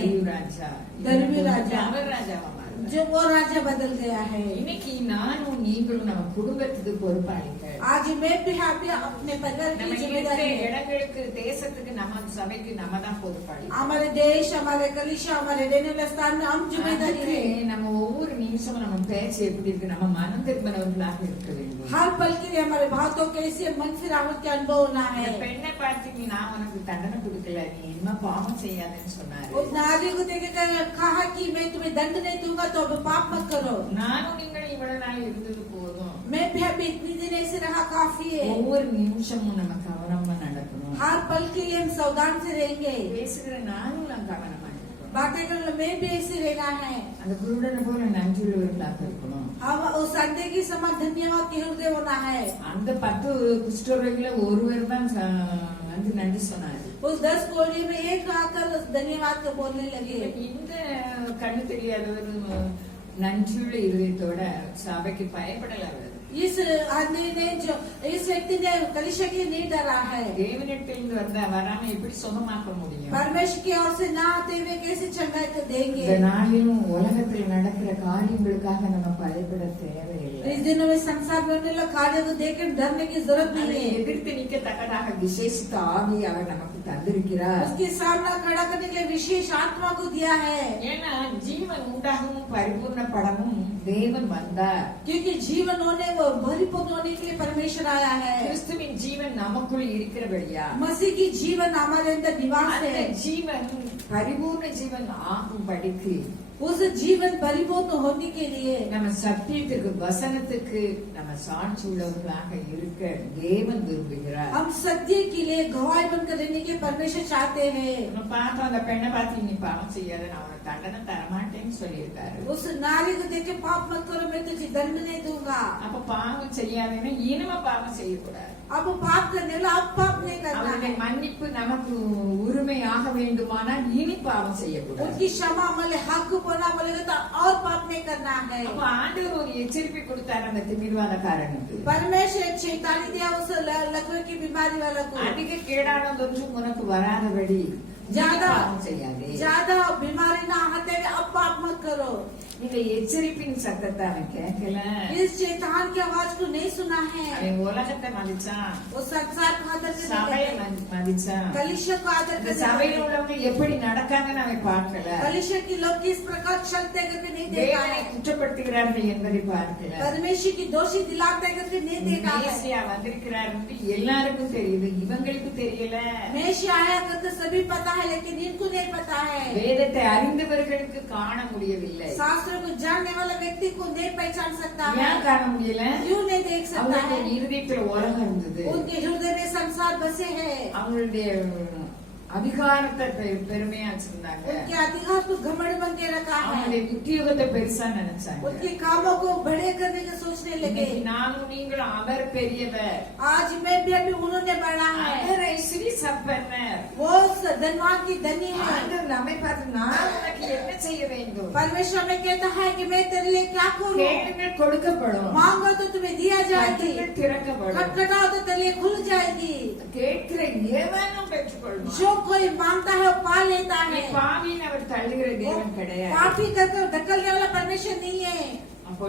தரியு ராஜா அவர் ராஜாவா மாறினார். जो वो राजा बदल गया है। இன்னைக்கு நானும் நீங்களும் நம்ம குடும்பத்துக்கு பொறுப்பாளிகள். आज मैं भी अभी अपने परिवार की நம்ம இருக்கிற जिम्मेदारी है। இடங்களுக்கு தேசத்துக்கு நம்ம சபைக்கு நம்ம தான் பொறுப்பாளி. हमारे देश हमारे कलिशा हमारे रहने वाले स्थान में हम जिम्मेदारी है। நம்ம ஒவ்வொரு நிமிஷமும் நம்ம பேச்சு எப்படி இருக்கு, நம்ம மனம் திரும்பினவர்களாக இருக்க வேண்டும். हर पल के लिए हमारे बातों कैसे मन फिरावट के अनुभव होना है। பெண்ணை பார்த்து நீ நான் உனக்கு தண்டனை கொடுக்கல, நீ என்ன பாவம் செய்யாதுன்னு சொன்னாரு. उस नारी को देखकर कहा कि मैं तुम्हें दंड नहीं दूंगा तो अब पाप मत करो। நானும் நீங்கள் இவ்வளவு நாள் இருந்தது போதும். मैं भी अभी इतनी दिन ऐसे रहा काफी है। ஒவ்வொரு நிமிஷமும் நம்ம கவனமா நடக்கணும். हर पल के लिए हम सावधान से रहेंगे। பேசுகிற நானும் நான் கவனமா இருக்கணும். बातें करने में भी ऐसे रहना है। அந்த குருடனை போல நன்றியுள்ளவர்களாக இருக்கணும். हम उस अंधे की समान धन्यवाद के हृदय होना है। அந்த 10 குஷ்டரோகில ஒருவர் தான் வந்து நன்றி சொன்னாரு. उस 10 कोढ़ी में एक आकर धन्यवाद को बोलने लगे। இந்த கண்ணு தெரியாதவர் நன்றியுள்ள இருதயத்தோட சபைக்கு பயப்படல. அவர் इस आदमी ने जो इस व्यक्ति ने कलीसिया की नहीं डरा है। தேவனிடத்திலிருந்து வந்த வராம எப்படி சுகமாக்க முடியும்? परमेश्वर की ओर से ना आते हुए कैसे चंगाई को देंगे? இந்த நாளிலும் உலகத்தில் நடக்கிற காரியங்களுக்காக நம்ம பயப்பட தேவையில்லை. इस दिनों में संसार में होने वाले कार्यों को देखकर डरने की जरूरत नहीं அதை है। எதிர்த்து நிற்கத்தக்கதாக விசேஷித்த ஆவி அவர் நமக்கு தந்திருக்கிறார். उसके सामना खड़ा करने के लिए विशेष आत्मा को दिया है। ஏன்னா ஜீவன் உண்டாகவும் பரிபூர்ணப்படவும் தேவன் வந்தார். क्योंकि जीवन होने वो परिपूर्ण होने के लिए परमेश्वर आया है। கிறிஸ்துவின் ஜீவன் நமக்குள் இருக்கிறபடியா मसीह की जीवन हमारे अंदर निवास அந்த है। ஜீவன் பரிபூர்ண ஜீவன் ஆகும்படிக்கு उस जीवन परिपूर्ण होने के लिए நம்ம சத்தியத்துக்கு வசனத்துக்கு நம்ம சாட்சி உள்ளவர்களாக இருக்க தேவன் விரும்புகிறார். हम सत्य के लिए गवाही बनकर रहने के परमेश्वर चाहते हैं। நம்ம பார்த்தோம் அந்த பெண்ணை பார்த்து நீ பாவம் செய்யாத நான் உனக்கு தண்டனை தரமாட்டேன்னு சொல்லியிருக்காரு. उस नारी को देख के पाप मत करो, मैं तुझे दंड नहीं दूंगा। அப்ப பாவம் செய்யாதேன்னா இனிமே பாவம் செய்யக்கூடாது. अब पाप करने वाला अब पाप नहीं करना அவருடைய है। மன்னிப்பு நமக்கு உரிமையாக வேண்டுமானால் இனி பாவம் செய்யக்கூடாது. उनकी क्षमा हमारे हक होना बोलेगा तो और पाप नहीं करना है। அப்ப ஆண்டவர் ஒரு எச்சரிக்கை கொடுத்தார் அந்த திமிர்வாதக்காரனுக்கு. परमेश्वर चेतावनी दिया उस लकवे की बीमारी वाला को, அதிக கேடானதொன்றும் உனக்கு வராதபடி ज्यादा பாவம் செய்யாதே. ज्यादा बीमारी ना आते हुए अब पाप मत करो। இந்த எச்சரிப்பின் சத்தத்தை அவன் கேட்கல. इस चेतावनी की आवाज को नहीं सुना है। அவன் உலகத்தை மதிச்சான், वो संसार को आदर சபையை करने மதிச்சான். कलिशा को आदर இந்த சபையில் करने உள்ளவங்க எப்படி நடக்காங்கன்னு அவன் பார்க்கல. कलिशा की लोग किस प्रकार चलते करके नहीं देखा தேவனை है। குற்றப்படுத்துகிறார்கள் என்பதை பார்க்கல. परमेश्वर की दोषी दिलाते करके नहीं देखा है। மேசியா வந்திருக்கிறார் என்று எல்லாருக்கும் தெரியுது, இவங்களுக்கு தெரியல. मेशी आया करके सभी पता है, लेकिन इनको नहीं पता है। வேதத்தை அறிந்தவர்களுக்கு காண முடியவில்லை. शास्त्र को जानने वाला व्यक्ति को नहीं पहचान सकता है। ஏன் காண முடியல? क्यों नहीं देख सकता அவங்களுடைய है? இருதயத்துல உலகம் இருந்தது. उनके हृदय में संसार बसे हैं। அவங்களுடைய அதிகாரத்தை பெருமையா வச்சிருந்தாங்க. उनके अधिकार को घमंड बन के रखा है। அவங்களுடைய உத்தியோகத்தை பெருசா நினைச்சாங்க. उनके कामों को बड़े करने का सोचने लगे। இன்னைக்கு நானும் நீங்களும் அவர் பெரியவர், आज मैं भी अभी उन्होंने बढ़ा है। அவர் ஐஸ்வரி சம்பன்னர். वो धनवान की धनी है। ஆண்டவர் நம்மை பார்த்து நான் உனக்கு என்ன செய்ய வேண்டும்? परमेश्वर में कहता है कि मैं तेरे लिए क्या करूं? கேளுங்கள் கொடுக்கப்படும், मांगो तो तुम्हें दिया जाएगी, தட்டுங்கள் திறக்கப்படும். खटखटाओ तो तेरे लिए खुल जाएगी। கேட்கிற எவனும் பெற்றுக்கொள்வான். जो कोई मांगता है वो पा लेता நீ है। பாவின்னு அவர் தள்ளுகிற தேவன் கிடையாது. पापी करके ढकलने वाला परमेश्वर नहीं है। அப்போ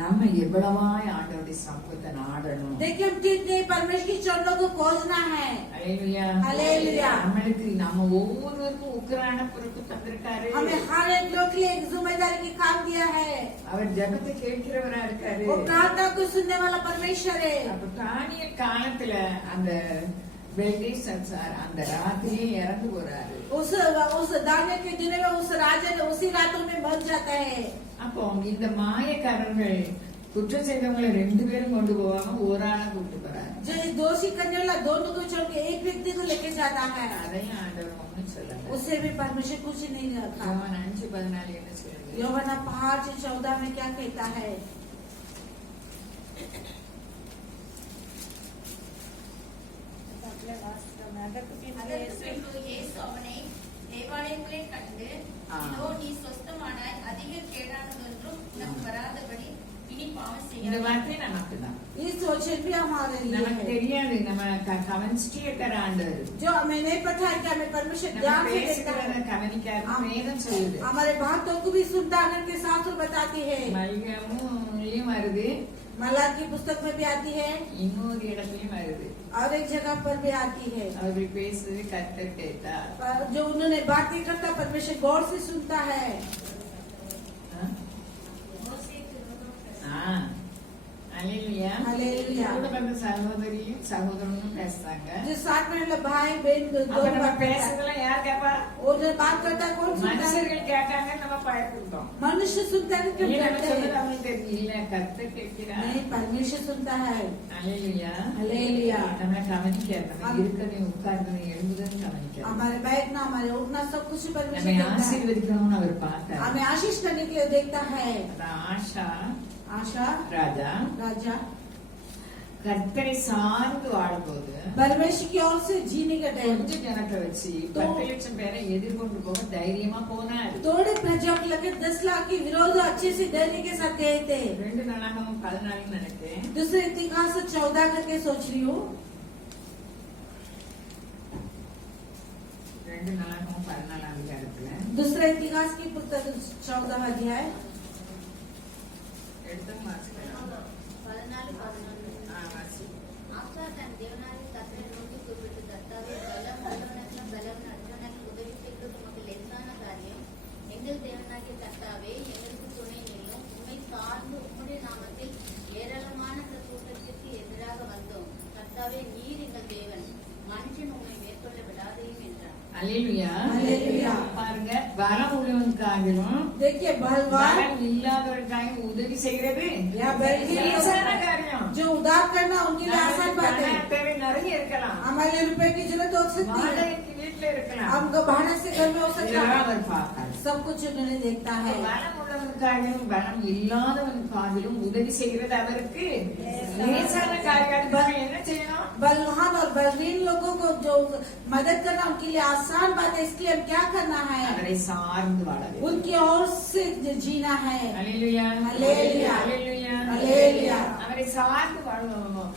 நம்ம எவ்வளவாய் ஆண்டவருடைய சமூகத்தை நாடணும். देखिए हम कितने परमेश्वर की चरणों को खोजना है। அல்லேலூயா. அல்லேலூயா. நம்மளுக்கு நம்ம ஒவ்வொருவருக்கும் உக்கிரான பொறுப்பு தந்திருக்காரு. हमें हर एक लोग के लिए एक जिम्मेदारी की काम दिया है। அவர் ஜெபத்தை கேட்கிறவரா இருக்காரு. वो प्रार्थना को सुनने वाला परमेश्वर है। அப்ப தானியல் காலத்துல அந்த பெல்ஷாத்சார் அந்த ராத்திரியே இறந்து போறாரு. उस दानियल के दिनों में उस राजा ने उसी रातों में मर जाता है। அப்போ இந்த மாயக்காரர்கள் குற்றம் செய்தவங்களை 2 பேரும் கொண்டு போவாங்க, ஒரு ஆளை கூட்டு போறாங்க. जो दोषी करने वाला दोनों को छोड़ के एक व्यक्ति को लेके जाता है। அதையும் ஆண்டவர் ஒண்ணும் சொல்லல. उससे भी परमेश्वर कुछ नहीं रखा। யோவான் 5:14 என்ன சொல்லுது? यूहन्ना 5:14 में क्या कहता है? அதற்கு இயேசு அவனை தேவாலயத்திலே கண்டு, இதோ நீ சொஸ்தமானாய், அதிக கேடானதொன்றும் உனக்கு வராதபடி இனி பாவம் இந்த செய்யாதே. வார்த்தை நமக்கு தான். इस वचन भी हमारे लिए நமக்கு है। தெரியாது, நம்ம கவனிச்சுட்டே இருக்கிற ஆண்டவர். जो हमें नहीं पता है कि हमें परमेश्वर நம்ம ध्यान से देखता பேசுகிறத है। கவனிக்காம வேதம் சொல்லுது. हमारे बातों को भी सुनता है के शास्त्र बताती है। மல்கியாமும் வருது, मलाकी की पुस्तक में भी आती है இன்னொரு இடத்துலயும் வருது. और एक जगह पर भी आती है। அவர்கள் பேசுறது கர்த்தர் கேட்டார். पर जो उन्होंने बातें करता परमेश्वर गौर से सुनता है। அல்லேலூயா. हालेलुया। கூட வந்த சகோதரியும் சகோதரனும் பேசுறாங்க. जो साथ में वाला भाई बहन அப்ப दोनों நம்ம बात करता है। பேசுறதெல்லாம் யார் கேப்பா? और जो बात करता है कौन सुनता है? மனுஷர்கள் கேட்காங்க, நம்ம பயப்படுறோம். मनुष्य सुनता है क्यों இல்ல, நம்ம डरते சொல்றது हैं? அவங்களுக்கு தெரியும். இல்ல, கர்த்தர் கேட்கிறார். नहीं, परमेश्वर सुनता है। அல்லேலூயா. हालेलुया। நம்மளை கவனிக்கார். நம்ம हम- இருக்கிறதையும் உட்கார்ந்ததையும் எழுதுறதையும் கவனிக்கார். हमारे हमारे बैठना, हमारे उठना, सब कुछ परमेश्वर நம்மை देखता है। ஆசீர்வதிக்கணும்னு அவர் பார்த்தார். हमें आशीष करने के लिए देखता है। அதான் ஆஷா आशा ராஜா राजा கர்த்தரை சார்ந்து வாழும்போது परमेश्वर की ओर से जीने का टाइम, கொஞ்சம் ஜனத்தை வச்சு 10 லட்சம் பேரை எதிர்கொண்டு போக தைரியமா போனார். थोड़े प्रजा को लगे 10 लाख के विरोध अच्छे से डरने के साथ गए थे। 2 நாளாகவும் 14 நினைக்கிறேன். दूसरे इतिहास 14 करके सोच रही हूँ। 2 நாளாகவும் 14 அதிகாரத்துல दूसरे इतिहास की पुस्तक 14 अध्याय எடுத்து வாசிக்கலாம். 14 வாசி. ஆசா தன் தேவனாகிய கர்த்தரை நோக்கி கூப்பிட்டு, கர்த்தாவே, பலம் உள்ளவனுக்கும் பலம் அற்றவனுக்கும் உதவி செய்வது உமக்கு லேசான காரியம். எங்கள் தேவனாகிய கர்த்தாவே, எங்களுக்கு துணை நில்லும். உம்மை சார்ந்து உம்முடைய நாமத்தில் ஏராளமான இந்த கூட்டத்திற்கு எதிராக வந்தோம். கர்த்தாவே, நீர் எங்கள் தேவன், மனுஷன் உம்மை மேற்கொள்ள விடாதேயும் என்றார். அல்லேலூயா. அல்லேலூயா. பாருங்க, பலம் உள்ளவனுக்காகவும் देखिए बलवान பலம் இல்லாதவனுக்காக உதவி செய்கிறது या बलहीन லேசான காரியம். जो उधार करना उनके लिए आसान बात है। தேவை நிறைய இருக்கலாம், हमारे रुपए की जरूरत हो सकती है, வாடகைக்கு வீட்டுல இருக்கலாம். हमको भाड़े से घर में हो सकता இதெல்லாம் है, அவர் பார்ப்பார். सब कुछ उन्होंने देखता है। பலம் உள்ளவனுக்காகவும் பலம் இல்லாதவனுக்காகவும் உதவி செய்கிறது அவருக்கு லேசான காரியம். பாருங்க, என்ன செய்யணும்? बलवान और बलहीन लोगों को जो मदद करना उनके लिए आसान बात है, इसलिए हम क्या करना है? அவரை சார்ந்து வாழ வேண்டும். उनकी ओर से जीना है। அல்லேலூயா. அல்லேலூயா. அல்லேலூயா. அல்லேலூயா. அவரை சார்ந்து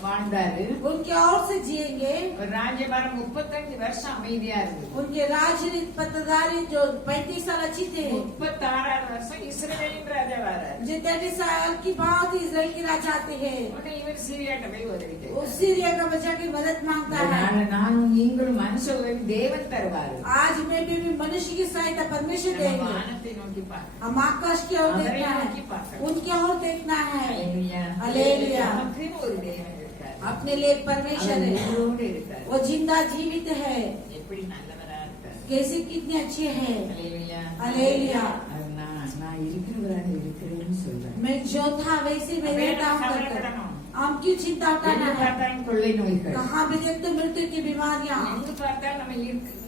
வாழ்ந்தாரு. उनकी ओर से जिएंगे। ஒரு ராஜ்யபாரம் 35 வருஷம் அமைதியா இருந்தது. उनके राजनीति पत्रधारी जो 35 साल अच्छी थे, 36வது வருஷம் இஸ்ரவேலின் ராஜா வராரு. जो 30 साल की बाद इसराइल की राजा आते हैं, உடனே இவர் சீரியாட்ட போய் உதவிட்டார். वो सीरिया का बच्चा की मदद मांगता है। அதனால நானும் நீங்களும் மனுஷ உதவி தேவன் தருவாரு. आज में भी मनुष्य की सहायता परमेश्वर நம்ம देंगे। வானத்தை நோக்கி பார்க்கணும். हम आकाश की ओर देखना है, उनकी ओर देखना है। அல்லேலூயா. அல்லேலூயா. நமக்குன்னு ஒரு தேவன் இருக்கார். अपने लिए परमेश्वर அவர் है, உயிரோடு இருக்கார். वो जिंदा जीवित है, எப்படி நல்லவரா இருக்கார். कैसे कितने अच्छे हैं। அல்லேலூயா. அல்லேலூயா. அவர் நான் இருக்கிறவராக இருக்கிறேன்னு சொல்றேன். मैं जो था वैसे मैं रहता हूँ करके हम क्यों चिंता எங்க उठाना है? பார்த்தாலும் கொள்ளை நோய்கள், कहाँ भी देखते मृत्यु की बीमारियां, எங்க பார்த்தாலும்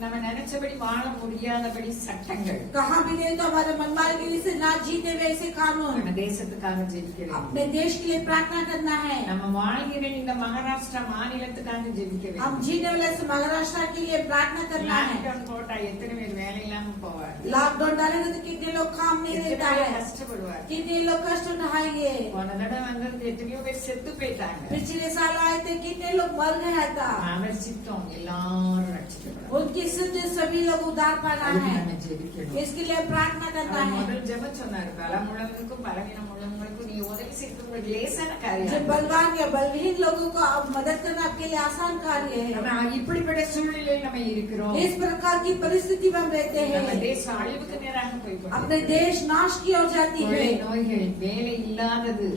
நம்ம நினைச்சபடி வாழ முடியாதபடி சட்டங்கள். कहाँ भी देखते हमारे मनमार्गी से ना जीते वैसे कानून। நம்ம தேசத்துக்காக ஜெபிக்கிறேன். अपने देश के लिए प्रार्थना करना है। நம்ம வாழ்கிற இந்த மகாராஷ்டிரா மாநிலத்துக்காக ஜெபிக்க हम வேண்டும். जीने वाले से महाराष्ट्र के लिए प्रार्थना करना है। லாக்டவுன் போட்டா எத்தனை பேர் வேலை இல்லாம போவார், लॉकडाउन डालेंगे तो कितने लोग काम नहीं எத்தனை रहता பேர் है, கஷ்டப்படுவார். कितने लोग कष्ट उठाएंगे। போன தடவை வந்தது எத்தனையோ பேர் செத்து போயிட்டாங்க. पिछले साल आए थे, कितने लोग मर गया था। அவர் சித்தம் எல்லாரும் ரட்சிக்கப்படும். उनकी सिद्ध सभी लोग उद्धार पाना அதுக்கு है, நம்ம ஜெபிக்கணும். इसके लिए प्रार्थना करना அவர் है। முதல் ஜெபம் சொன்னார், பலமுள்ளவனுக்கும் பலவீனம் உள்ளவங்களுக்கும் நீ உதவி செய்வது உங்களுக்கு லேசான जो காரியம். बलवान या बलहीन लोगों को अब मदद करना आपके लिए आसान कार्य है। நம்ம இப்படிப்பட்ட சூழ்நிலையில் நம்ம இருக்கிறோம். इस प्रकार की परिस्थिति में हम रहते நம்ம हैं, தேசம் அழிவுக்கு நேராக போய் अपने देश नाश की ओर जाती है। நோய்கள், வேலை இல்லாதது,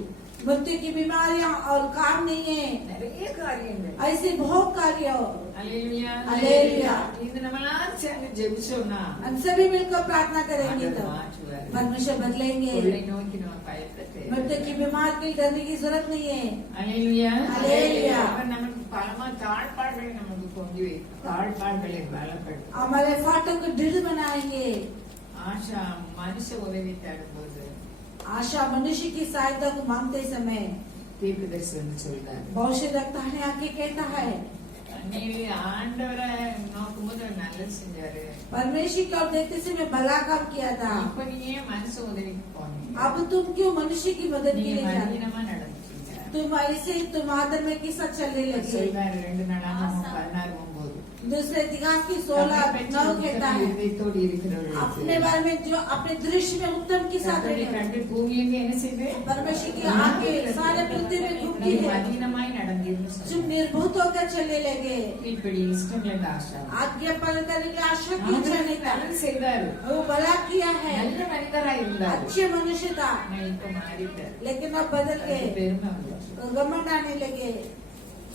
मृत्यु की बीमारियां और काम नहीं है, நிறைய காரியங்கள். ऐसे बहुत कार्य हो। அல்லேலூயா. அல்லேலூயா. இது நம்மளாம் சேர்ந்து ஜெபிச்சோம்னா हम सभी मिलकर प्रार्थना करेंगे ஆண்டவர் तो மாற்றுவார். परमेश्वर बदलेंगे। கொள்ளை நோக்கி நம்ம பயப்பட मृत्यु की बीमारी के डरने की जरूरत नहीं है। அல்லேலூயா. அல்லேலூயா. அவர் நமக்கு பலமா தாழ்பாடுகளை நமக்கு கொண்டு வைக்கும். தாழ்பாடுகளை பலப்படுத்தும். हमारे फाटक को दृढ़ बनाएंगे। ஆஷா மனுஷ உதவி தரும்போது आशा मनुष्य की सहायता को मांगते समय தீர்க்கதரிசி வந்து சொல்றாரு, भविष्य रखता है आके कहता है, நீ ஆண்டவரை நோக்கும்போது அவர் நல்லது செஞ்சாரு, परमेश्वर की ओर देखते समय भला काम किया था, இப்ப நீ ஏன் மனுஷ உதவிக்கு போனீங்க? अब तुम क्यों मनुष्य की मदद के நீங்க लिए जाते? மதினமா நடந்துட்டீங்க. तुम ऐसे तुम आदर में किस साथ चलने लगे। சொல்றாரு 2 நாளாகவும் 16:9. दूसरे इतिहास की 16:9 कहता है, இதயத்தோடு இருக்கிறவர்களுக்கு अपने बारे में जो अपने दृश्य में उत्तम के साथ கர்த்தரை रहेंगे। கண்டு பூமியெங்கும் என்ன செய்து परमेश्वर की आंखें सारे पृथ्वी में घूमती நீ है, மதினமாய் நடந்தீர்னு तुम சொல்றாரு. निर्भूत होकर चलने लगे। இப்படி இஷ்டங்களை ஆஷா आज्ञा पालन करने के लिए आशा की इच्छा नहीं था, நல்லது செய்தாரு, वो भला किया है, நல்ல மனிதராய் இருந்தாரு. अच्छे मनुष्य था, நான் இப்ப மாறிட்டார். लेकिन अब बदल அது गए, பெருமை வந்துச்சு. घमंड आने लगे।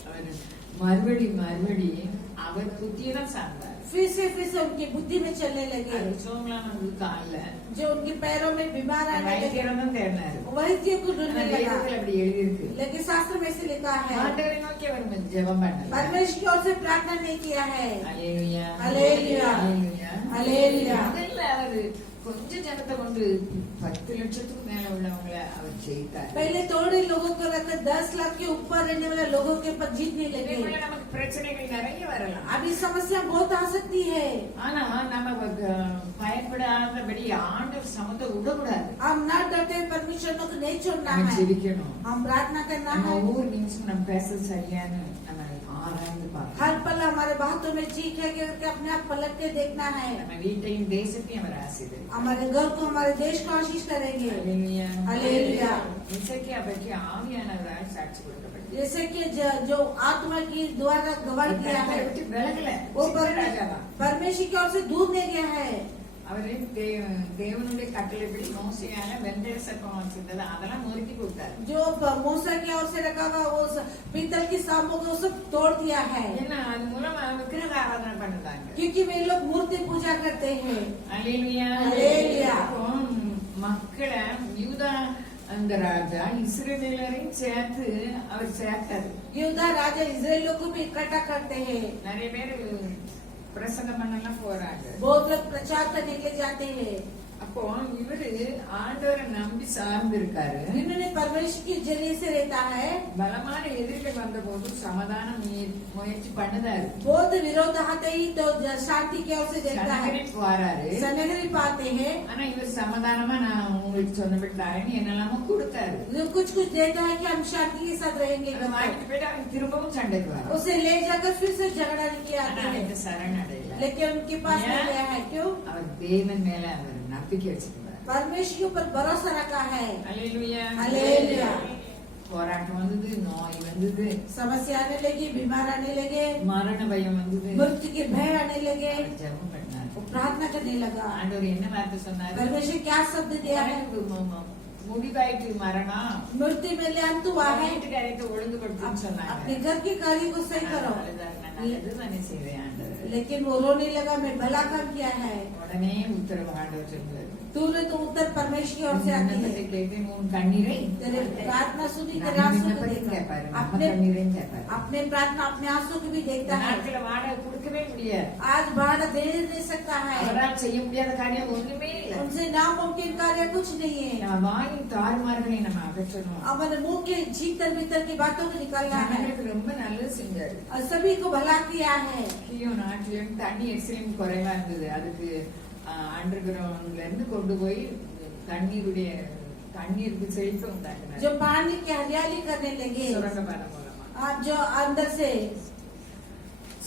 அவர் மறுபடி அவர் புத்தியை தான் சார்ந்தார். फिर से उनकी बुद्धि में चलने लगे, அது சோங்கலாம் வந்து கால்ல जो उनके पैरों में बीमार आने लगे, வைத்தியரம் தான் தேடினாரு. वैद्य को ढूंढने लगा। வேதத்தில் அப்படி எழுதியிருக்கு. लेकिन शास्त्र में से लिखा है, ஆண்டவரை நோக்கி அவர் ஜெபம் பண்ணார். परमेश्वर की ओर से प्रार्थना नहीं किया है। அல்லேலூயா. அல்லேலூயா. பலத்தை கொண்டு 10 லட்சத்துக்கு மேல உள்ளவங்களை அவர் ஜெயித்தார். पहले थोड़े लोगों को रखकर 10 लाख के ऊपर रहने वाले लोगों के ऊपर जीतने लगे। நமக்கு பிரச்சனைகள் நிறைய வரலாம். अभी समस्या बहुत आ सकती है, ஆனா நம்ம பயப்படாதபடி ஆண்டவர் சமத்தை விடக்கூடாது. हम न डरते, परमेश्वर को नहीं छोड़ना நம்ம है, ஜெபிக்கணும். हम प्रार्थना करना நம்ம है। ஒவ்வொரு நிமிஷம் நம்ம பேச சரியான்னு நம்ம ஆராய்ந்து பார்க்கணும். हर पल हमारे बातों में ठीक है करके अपने आप पलट के देखना है। நம்ம வீட்டையும் தேசத்தையும் அவர் ஆசீர்வதிப்பார். हमारे घर को, हमारे देश को आशीष करेंगे। அல்லேலூயா. हालेलुया। இசைக்கியா பற்றி ஆவியானவரால் சாட்சி கொடுக்கப்பட்டது. जैसे कि जो आत्मा की द्वारा गवाही किया है, விட்டு விலகல. वो ராஜாவா परमेश्वर की ओर से दूर नहीं गया है। அவரு தேவனுடைய கட்டளைப்படி மோசையால வெண்கல சர்ப்பம் வச்சிருந்தது அதெல்லாம் நொறுக்கி கொடுத்தாரு. जो मूसा की ओर से रखा हुआ वो पीतल की सांपों को सब तोड़ दिया है, ஏன்னா அது மூலமா விக்கிரக ஆராதனை பண்ணுதாங்க. क्योंकि वे लोग मूर्ति पूजा करते हैं। அல்லேலூயா. அல்லேலூயா. மக்களை யூதா அந்த ராஜா இஸ்ரவேலரையும் சேர்த்து அவர் சேர்த்தாரு. यूदा राजा इजराइलियों को भी इकट्ठा करते हैं। நிறைய பேர் பிரசங்கம் பண்ணலாம் போறாங்க. बहुत लोग प्रचार करने के लिए जाते हैं। அப்போ இவரு ஆண்டவரை நம்பி சார்ந்து இருக்காரு. इन्होंने परमेश्वर के जरिए से रहता है। பலமான எதிரிகள் வந்த போது சமாதானம் முயற்சி பண்ணுதாரு. बहुत विरोध आते ही तो शांति की ओर से देखता है, வராரு. सनगरी पाते हैं। ஆனா இவர் சமாதானமா நான் உங்களுக்கு சொன்னபடி தாரேன்னு என்னெல்லாமோ கொடுத்தாரு. जो कुछ कुछ देता है कि हम शांति के साथ रहेंगे, அதை வாங்கிட்டு போயிட்டு அவன் திரும்பவும் சண்டைக்கு வரான். उसे ले जाकर फिर से झगड़ा के आते ஆனா हैं, அவன் சரணடையல. लेकिन उनके पास नहीं गया है। क्यों? அவர் தேவன் மேல அவர் நம்பிக்கை வச்சிருந்தார். परमेश्वर के ऊपर भरोसा रखा है। அல்லேலூயா. அல்லேலூயா. போராட்டம் வந்தது, நோய் வந்தது, समस्या आने लगी, बीमार आने लगे, மரண பயம் வந்தது. मृत्यु के भय आने लगे, அவர் ஜெபம் பண்ணார். वो प्रार्थना करने लगा। ஆண்டவர் என்ன வார்த்தை சொன்னாரு? परमेश्वर क्या शब्द दिया है? முடிவாயிட்டு மரணம், मृत्यु में ले अंत हुआ है, வீட்டு காரியத்தை ஒழுங்குபடுத்துன்னு சொன்னாங்க. अपने घर के कार्य को सही करो। நான் நல்லது தானே செய்வேன் ஆண்டவர். लेकिन वो रोने लगा, मैं भला काम किया है। உடனே உத்தரவு ஆண்டவர் சொல்லுவாரு. तूने तो उत्तर परमेश्वर की ओर से आती है। கேட்டு உன் கண்ணீரை तेरे प्रार्थना सुनी, तेरे நம்ம आंसू को விண்ணப்பத்தையும் देखा। கேட்பாரு, நம்ம अपने கண்ணீரையும் கேட்பாரு. अपने प्रार्थना, अपने आंसू को भी देखता है। நாட்களை வாடகை கொடுக்கவே முடியாது. आज भाड़ा दे नहीं सकता है, அவரால் செய்ய முடியாத காரியம் ஒண்ணுமே இல்லை. उनसे नामुमकिन कार्य कुछ नहीं है। நம்ம வாயின் தாறுமாறுகளை நம்ம அகற்றணும். हमारे मुंह के भीतर भीतर की बातों को निकालना है। ஜனங்களுக்கு ரொம்ப நல்லது செஞ்சாரு. और सभी को भला किया है। கியோ நாட்டிலும் தண்ணி எக்ஸிலும் குறைவா இருந்தது. அதுக்கு அண்டர் கிரவுண்ட்ல இருந்து கொண்டு போய் தண்ணீருக்கு செழிப்பு உண்டாக்குனாரு. जो पानी की हरियाली करने लगे, சுரங்கப்பாதை மூலமா. आप जो अंदर से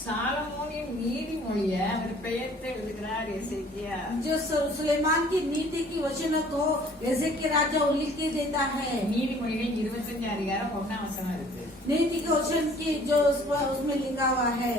சாலமோனின் நீதிமொழிய அவர் பெயர்த்து எழுதுகிறார் எசேக்கியா. जो सुलेमान की नीति की वचनों को एजेकिया राजा उल्लेख के देता है। நீதிமொழிகள் 25 அதிகாரம் 1 வசனம் இருக்கு. नीति के वचन की जो उसमें लिखा हुआ है,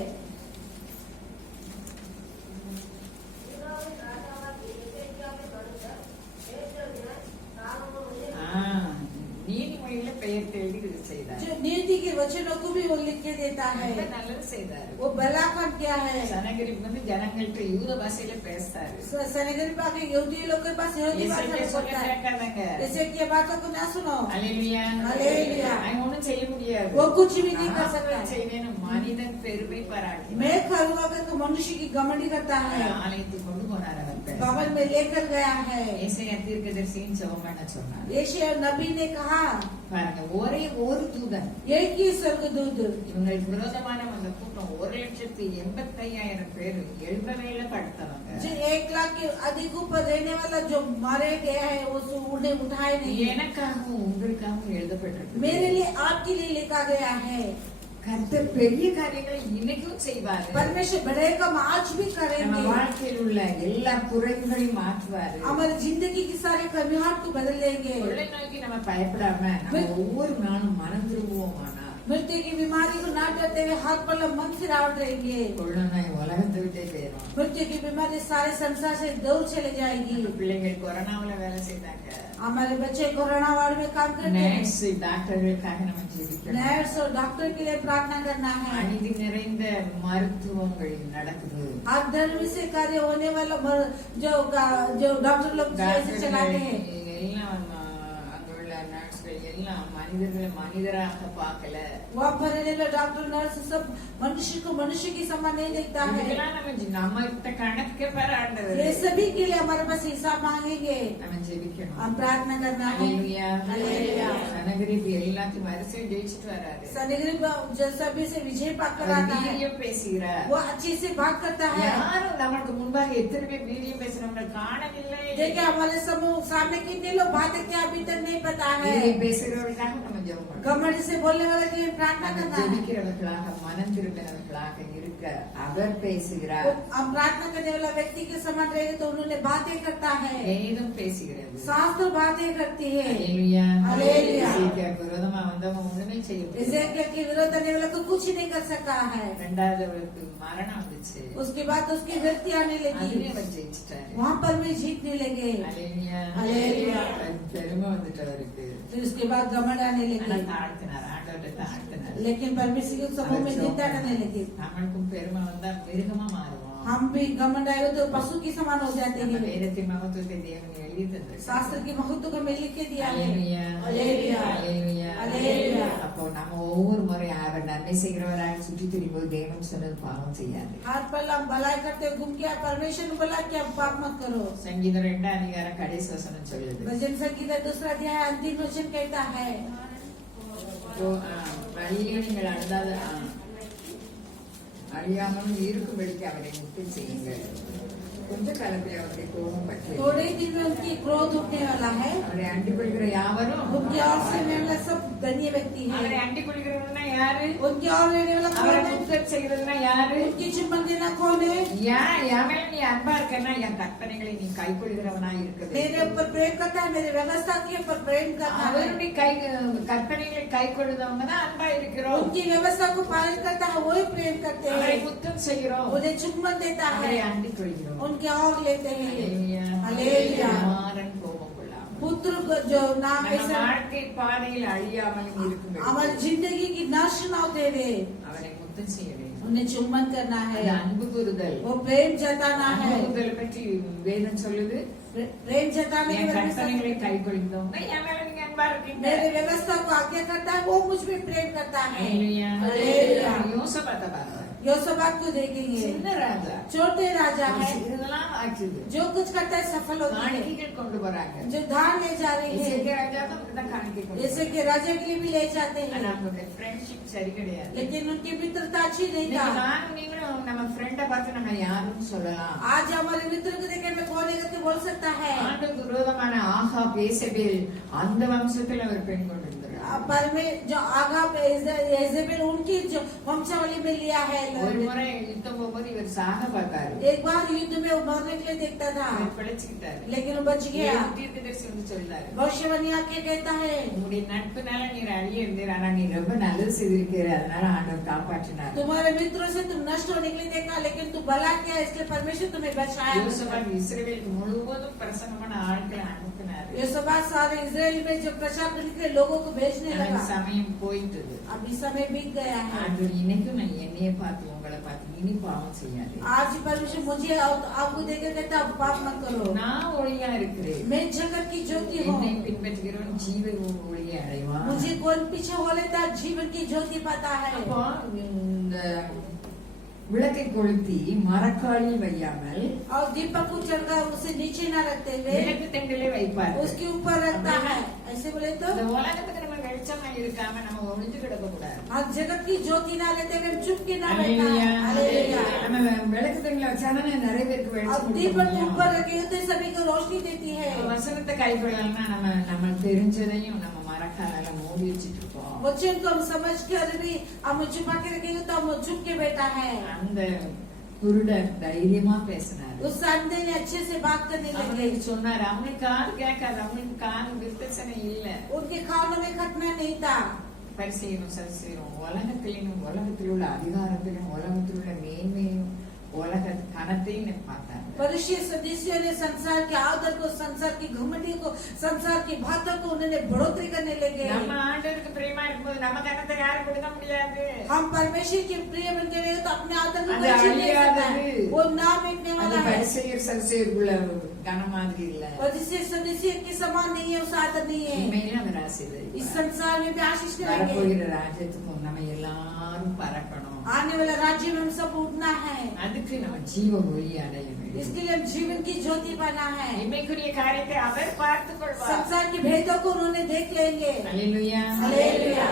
நீதிமொழியில பெயர்த்து எழுதி இது செய்தார். जो नीति के वचनों को भी वो लिख के देता है। ரொம்ப நல்லது செய்தார். वो भला काम किया है। சனகரிப் வந்து ஜனங்கள்ட்ட யூத பாஷையில பேசுறாரு. सनगरी पाके यहूदी लोग के पास यहूदी भाषा में बोलता है। கேட்காதங்க. जैसे कि बातों को ना सुनो, அல்லேலூயா. அல்லேலூயா. அவன் ஒண்ணும் செய்ய முடியாது. वो कुछ भी नहीं कर सकता। நான் செய்வேன்னு மனிதன் பெருமை பாராட்டி मैं करूँगा तो मनुष्य की घमंडी करता है। ஆலயத்துக்கு கொண்டு போனார். அவர் भवन में लेकर गया है। ஏசாயா தீர்க்கதரிசியின் ஜெபம் பண்ண சொன்னார். यशायाह नबी ने कहा, பாருங்க, ஒரே ஒரு தூதன் एक ही स्वर्गदूत இவங்களுக்கு விரோதமான அந்த கூட்டம் 1,85,000 பேர் எழுபவேல படுத்தவங்க. जो 1 लाख के अधिक ऊपर रहने वाला जो मारे गया है, वो उन्हें उठाए नहीं। எனக்காகவும் உங்களுக்காகவும் எழுதப்பட்டிருக்கு. मेरे लिए आपके लिए लिखा गया है। கர்த்தர் பெரிய காரியங்களை இன்னைக்கும் செய்வாரு. परमेश्वर बड़े काम आज भी நம்ம करेंगे। வாழ்க்கையில் உள்ள எல்லா குறைகளையும் மாற்றுவாரு. हमारी जिंदगी की सारे कमियां को बदल देंगे। கொள்ளை நோக்கி நம்ம பயப்படாம நம்ம ஒவ்வொரு நாளும் மனம் திரும்புவோமானா मृत्यु की बीमारी को ना डरते हुए हर पल मन से रावट रहेंगे। கொள்ளை நோய் உலகத்தை விட்டே போயிடும். मृत्यु की बीमारी सारे संसार से दूर चले जाएगी। பிள்ளைகள் கொரோனாவுல வேலை செய்தாங்க. हमारे बच्चे कोरोना वार्ड में काम करते हैं। நர்ஸ் டாக்டர்களுக்காக நம்ம ஜெபிக்கணும். नर्स और डॉक्टर के लिए प्रार्थना करना है। அநீதி நிறைந்த மருத்துவங்கள் நடக்குது. अधर्म से कार्य होने वाला जो डॉक्टर लोग जैसे चलाते हैं, எல்லாம் அங்க உள்ள நர்ஸ்கள் எல்லாம் மனிதர்களை மனிதராக பார்க்கல. वहाँ पर रहने वाले डॉक्टर नर्स सब मनुष्य को मनुष्य की समान नहीं देखता है। இதுக்கெல்லாம் நம்ம கிட்ட கணக்கு பெற ஆண்டவர். ये सभी के लिए हमारे पास हिसाब मांगेंगे। நம்ம ஜெபிக்கணும். हम प्रार्थना करना है। ஹalleluya. हालेलुया। சனகரிப் எல்லாத்தையும் வரிசையில் ஜெயிச்சிட்டு வராரு. सनगरीब जो सभी से विजय पाकर आता है। வீரியம் பேசுகிறார். वो अच्छे से बात करता है। யாரும் நமக்கு முன்பாக எத்தனை பேர் வீரியம் பேசுறவங்க காணவில்லை. देखिए हमारे समूह सामने कितने लोग बातें क्या अभी तक नहीं पता है। வீரியம் பேசுகிறவர்களுக்காக நம்ம ஜெபம் பண்ணணும். घमंड से बोलने वाले के लिए प्रार्थना करना है। ஜெபிக்கிறவர்களாக மனம் திரும்பினவர்களாக இருக்க அவர் பேசுகிறார். हम प्रार्थना करने वाला व्यक्ति के समान रहेगा तो उन्होंने बातें करता है। வேதம் பேசுகிறது. शास्त्र बातें करती है। ஹalleluya. हालेलुया। எசேக்கியாவுக்கு விரோதமா வந்தவன் ஒண்ணுமே செய்ய முடியல. एजेकिया के विरोध करने वाला को कुछ नहीं कर सकता है। ரெண்டாவது அவருக்கு மரணம் வந்துச்சு. उसके बाद उसकी मृत्यु आने लगी। அதுவே அவர் ஜெயிச்சிட்டாரு. वहाँ पर भी जीतने लगे। ஹalleluya. हालेलुया। பெருமை வந்துட்டு அவருக்கு. फिर उसके बाद घमंड आने ஆனா लगी। தாழ்த்தினார், ஆண்டவரை தாழ்த்தினார். लेकिन परमेश्वर के समूह में निंदा करने लगे। நம்மளுக்கும் பெருமை வந்தா மிருகமா மாறுவோம். हम भी घमंड आए तो पशु के समान हो जाते நம்ம हैं। வேதத்தின் மகத்துவத்தை தேவன் எழுதி தந்திருக்கிறார். शास्त्र के महत्व को मैं लिख के दिया है। ஹalleluya. हालेलुया। ஹalleluya. हालेलुया। அப்போ நம்ம ஒவ்வொரு முறை அவர் நன்மை செய்கிறவராக சுற்றி திரியும்போது தேவன் சொன்னது பாவம் செய்யாது. हाथ पर हम भलाई करते घूम के परमेश्वर ने बोला कि अब पाप मत करो। சங்கீதம் 2 அதிகாரம் கடைசி வசனம் சொல்லுது. भजन संगीत 2 अध्याय अंतिम वचन कहता है। வழியிலே நீங்கள் அழியாமலும் இருக்கும்படிக்கு அவரை முக்தி செய்யுங்கள். கொஞ்ச காலத்தில் அவருடைய கோபம் பற்றி थोड़े दिन में उनकी क्रोध उठने वाला है। அவரை அண்டிக் கொள்கிற யாவரும் उनकी ओर से रहने वाला सब धन्य व्यक्ति அவரை है। அண்டிக் கொள்கிறவன்னா யாரு? उनकी ओर रहने वाला அவரை कौन है? முக்தம் செய்கிறதுனா யாரு? उनकी चुम्बन देना कौन है? என் மேல நீ அன்பா இருக்கன்னா என் கற்பனைகளை நீ கை கொள்கிறவனா இருக்க मेरे வேண்டும். ऊपर प्रेम करता है, मेरे व्यवस्था के ऊपर प्रेम करता है। அவருடைய கற்பனைகளை கை கொள்ளுதவங்க தான் அன்பா இருக்கிறோம். उनकी व्यवस्था को पालन करता है, वही प्रेम करते அவரை हैं। முத்தம் செய்கிறோம். उन्हें चुम्बन देता அவரை है, அண்டிக் கொள்கிறோம். उनके और लेते हैं। ஹalleluya. हालेलुया। குமாரன் கோபம் கொள்ளாமல் पुत्र को जो नाम நம்ம ऐसा வாழ்க்கை பாதையில் அழியாமலும் இருக்கும் हमारी जिंदगी की नाश न होते हुए அவரை முத்தம் செய்ய வேண்டும். उन्हें चुम्बन करना है, அது அன்பு கூறுதல். वो प्रेम जताना அன்பு है। கூறுதலை பற்றி வேதம் சொல்லுது. प्रेम जताने என் के बाद கற்பனைகளை கை கொள்கிறவங்க என் மேல நீங்க அன்பா இருக்கீங்க. मेरे व्यवस्था को आज्ञा करता है, वो मुझ में प्रेम करता है। ஹalleluya. हालेलुया। யோசபாத்தை பாருங்க. योसाबात को देखेंगे, சின்ன ராஜா छोटे राजा है, இதெல்லாம் ஆச்சுது. जो कुछ करता है सफल होता है। காணிக்கைகள் கொண்டு போறாங்க. जो धान ले जा रहे இசைக்கிய हैं, ராஜாவும் அப்படிதான் காணிக்கை கொண்டு जैसे कि राजा के लिए भी ले जाते ஆனா हैं, அவங்களுடைய ஃப்ரெண்ட்ஷிப் சரி கிடையாது. लेकिन उनकी मित्रता अच्छी नहीं இன்னைக்கு था। நானும் நீங்களும் நம்ம ஃப்ரெண்டை பார்த்து நம்ம யாருன்னு சொல்லலாம். आज हमारे मित्र को देखे में कौन है करके बोल सकता है। ஆண்டுக்கு விரோதமான ஆகாப் ஏசபேல் அந்த வம்சத்தில் அவர் பெண் கொண்டிருந்தார். पर में जो आगाब एजेबेल उनकी जो वंशावली में लिया है। ஒரு முறை யுத்தம் போகும்போது இவர் சாக பார்த்தாரு. एक बार युद्ध में वो मरने के लिए देखता था, அவர் பிழைச்சுக்கிட்டாரு. लेकिन वो बच गया। தீர்க்கதரிசி வந்து சொல்றாரு, भविष्यवाणी आके कहता है, உங்களுடைய நட்புனால நீர் அழிய இருந்தீர், ஆனா நீ ரொம்ப நல்லது செய்திருக்கிற, அதனால ஆண்டவர் காப்பாற்றினார். तुम्हारे मित्रों से तुम नष्ट होने के लिए देखा, लेकिन तू भला किया, इसलिए परमेश्वर तुम्हें बचाया। யோசபாத் இஸ்ரவேலுக்கு முழுவதும் பிரசங்கமான ஆட்களை அனுப்பினார். योसाबात सारे इजराइल में जो प्रचार करने के लिए लोगों को भेजने அந்த लगा। சமயம் போயிட்டது. अभी समय बीत गया है। ஆண்டவர் இன்னைக்கும் நான் என்னைய பார்த்து உங்களை பார்த்து இனி பாவம் செய்யாது. आज परमेश्वर मुझे आपको देकर कहता है, पाप मत करो, நான் ஒளியா இருக்கிறேன். मैं जगत की ज्योति என்னை हूँ। பின்பற்றுகிறவன் ஜீவ ஒளியை அடைவான். मुझे कौन पीछे हो लेता है, जीवन की ज्योति पाता है। அப்போ இந்த விளக்கை கொளுத்தி மரக்காலில் வையாமல் और दीपक को चढ़कर उसे नीचे न रखते हुए விளக்கு தண்டிலே வைப்பார். उसके ऊपर रखता है। ऐसे बोले तो இந்த உலகத்துக்கு நம்ம வெளிச்சமா இருக்காம நம்ம ஒளிஞ்சு கிடக்க கூடாது. आज जगत की ज्योति ना लेते हुए चुप के ना बैठना है। हालेलुया। நம்ம விளக்கு தண்டில வச்சாதானே நிறைய பேருக்கு और வெளிச்சம் दीपक கொடுக்க ऊपर முடியும். रखे तो सभी को रोशनी देती है। வசனத்தை கை கொள்ளலன்னா நம்ம தெரிஞ்சதையும் நம்ம மரக்காலால மூடி வச்சிட்டு இருக்கோம். वचन को हम समझ कर भी हम छुपा के रखेंगे तो हम चुप के बैठा है। அந்த குருடர் தைரியமா பேசினார். उस अंधे ने अच्छे से बात करने लगे। அவனுக்கு சொன்னார், அவனுக்கு காது கேட்காது, அவனுக்கு காது விருத்தசனை இல்ல. उनके कानों में खटना नहीं था। பரிசெயரும் சரிசெயரும் உலகத்திலும் உலகத்தில் உள்ள அதிகாரத்திலும் உலகத்தில் உள்ள மேன்மையும் உலக கனத்தையும் பார்த்தாங்க. फरीसी सदस्यों ने संसार के आदर को, संसार की घमंडी को, संसार की बातों को उन्होंने बढ़ोतरी करने लगे। நம்ம ஆண்டவருக்கு பிரியமா இருக்கும்போது நம்ம கனத்தை யாரும் கொடுக்க முடியாது. हम परमेश्वर के प्रिय बन के रहेंगे तो अपने आदर को அது कोई छीन नहीं सकता है। அழியாதது. वो ना मिटने அது वाला है। பரிசேயர் சதுசேயருக்குள்ள கன மாதிரி இல்ல. फरीसी सदस्य के समान नहीं है, उस आदर नहीं है। உண்மையிலே அவர் इस ஆசீர்வதிப்பார். संसार में भी आशीष करेंगे। வரப்போகிற ராஜ்யத்துக்கும் நம்ம எல்லாரும் பறக்கணும். आने वाला राज्य में हम सब उठना है। அதுக்கு நம்ம ஜீவ ஒளி அடைய வேண்டும். इसके लिए हम जीवन की ज्योति पाना है। இமைக்குரிய காரியத்தை அவர் பார்த்துக் கொள்வார். संसार के भेदों को उन्होंने देख लेंगे। அல்லேலூயா. हालेलुया।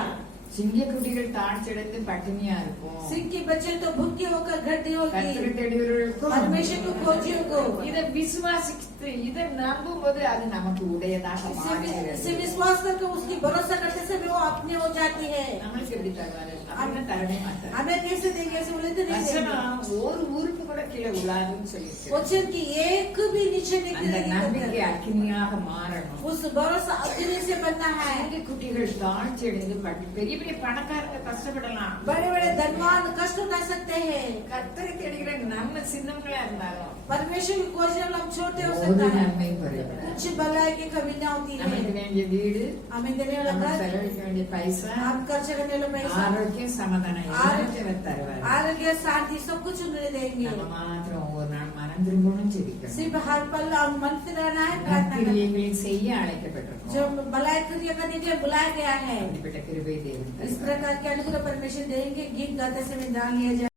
சிங்கக்குட்டிகள் தாழ்ச்சியடைந்து பட்டினியா இருக்கும். सिंह के बच्चे तो भूखे होकर घटी होगी। கர்த்தரை தேடியவர்களுக்கும் परमेश्वर को खोजियों को இதை விசுவாசித்து இதை நம்பும் போது அது நமக்கு உடையதாக इसे மாறுகிறது. विश्वास करके उसकी भरोसा करते समय वो अपनी हो जाती है। நம்மளுக்கு எப்படி தருவாரு? அப்படின்னு தரவே மாட்டார். हमें कैसे देंगे? ऐसे बोले तो नहीं देंगे। வசனம் ஒரு உறுப்பு கூட கீழே உலாதுன்னு சொல்லிட்டு वचन की एक भी नीचे அந்த निकलेगी நம்பிக்கை करके। அக்கினியாக மாறணும். उस भरोसा अग्नि से बनना है। சிங்கக்குட்டிகள் தாழ்ச்சி அடைந்து பெரிய பெரிய பணக்காரங்க கஷ்டப்படலாம். बड़े बड़े धनवान कष्ट उठा सकते हैं। கர்த்தரை தேடுகிற நம்ம சின்னங்களா இருந்தாலும் परमेश्वर की खोज में हम छोटे हो ஒரு सकता है। நன்மை குறைவு. कुछ भलाई की कमी न होती நமக்கு है। வேண்டிய வீடு, हमें देने वाला நம்ம घर, செலவழிக்க வேண்டிய பைசா, हम खर्च करने वाला पैसा, ஆரோக்கியம், சமாதானம் எல்லாத்தையும் அவர் தருவார். आरोग्य, शांति सब कुछ उन्हें देंगे। நம்ம மாத்திரம் ஒவ்வொரு நாள் மனம் திரும்பணும் ஜெபிக்கணும். सिर्फ हर पल हम मन से रहना है, प्रार्थना करना है। நற்கிரியைகளை செய்ய அழைக்கப்பட்டிருக்கோம். जो भलाई क्रिया करने के लिए बुलाया गया है। அப்படிப்பட்ட கிருபை தேவன் इस தருவார். प्रकार के अनुग्रह परमेश्वर देंगे। गीत गाते समय ध्यान लिया जाए।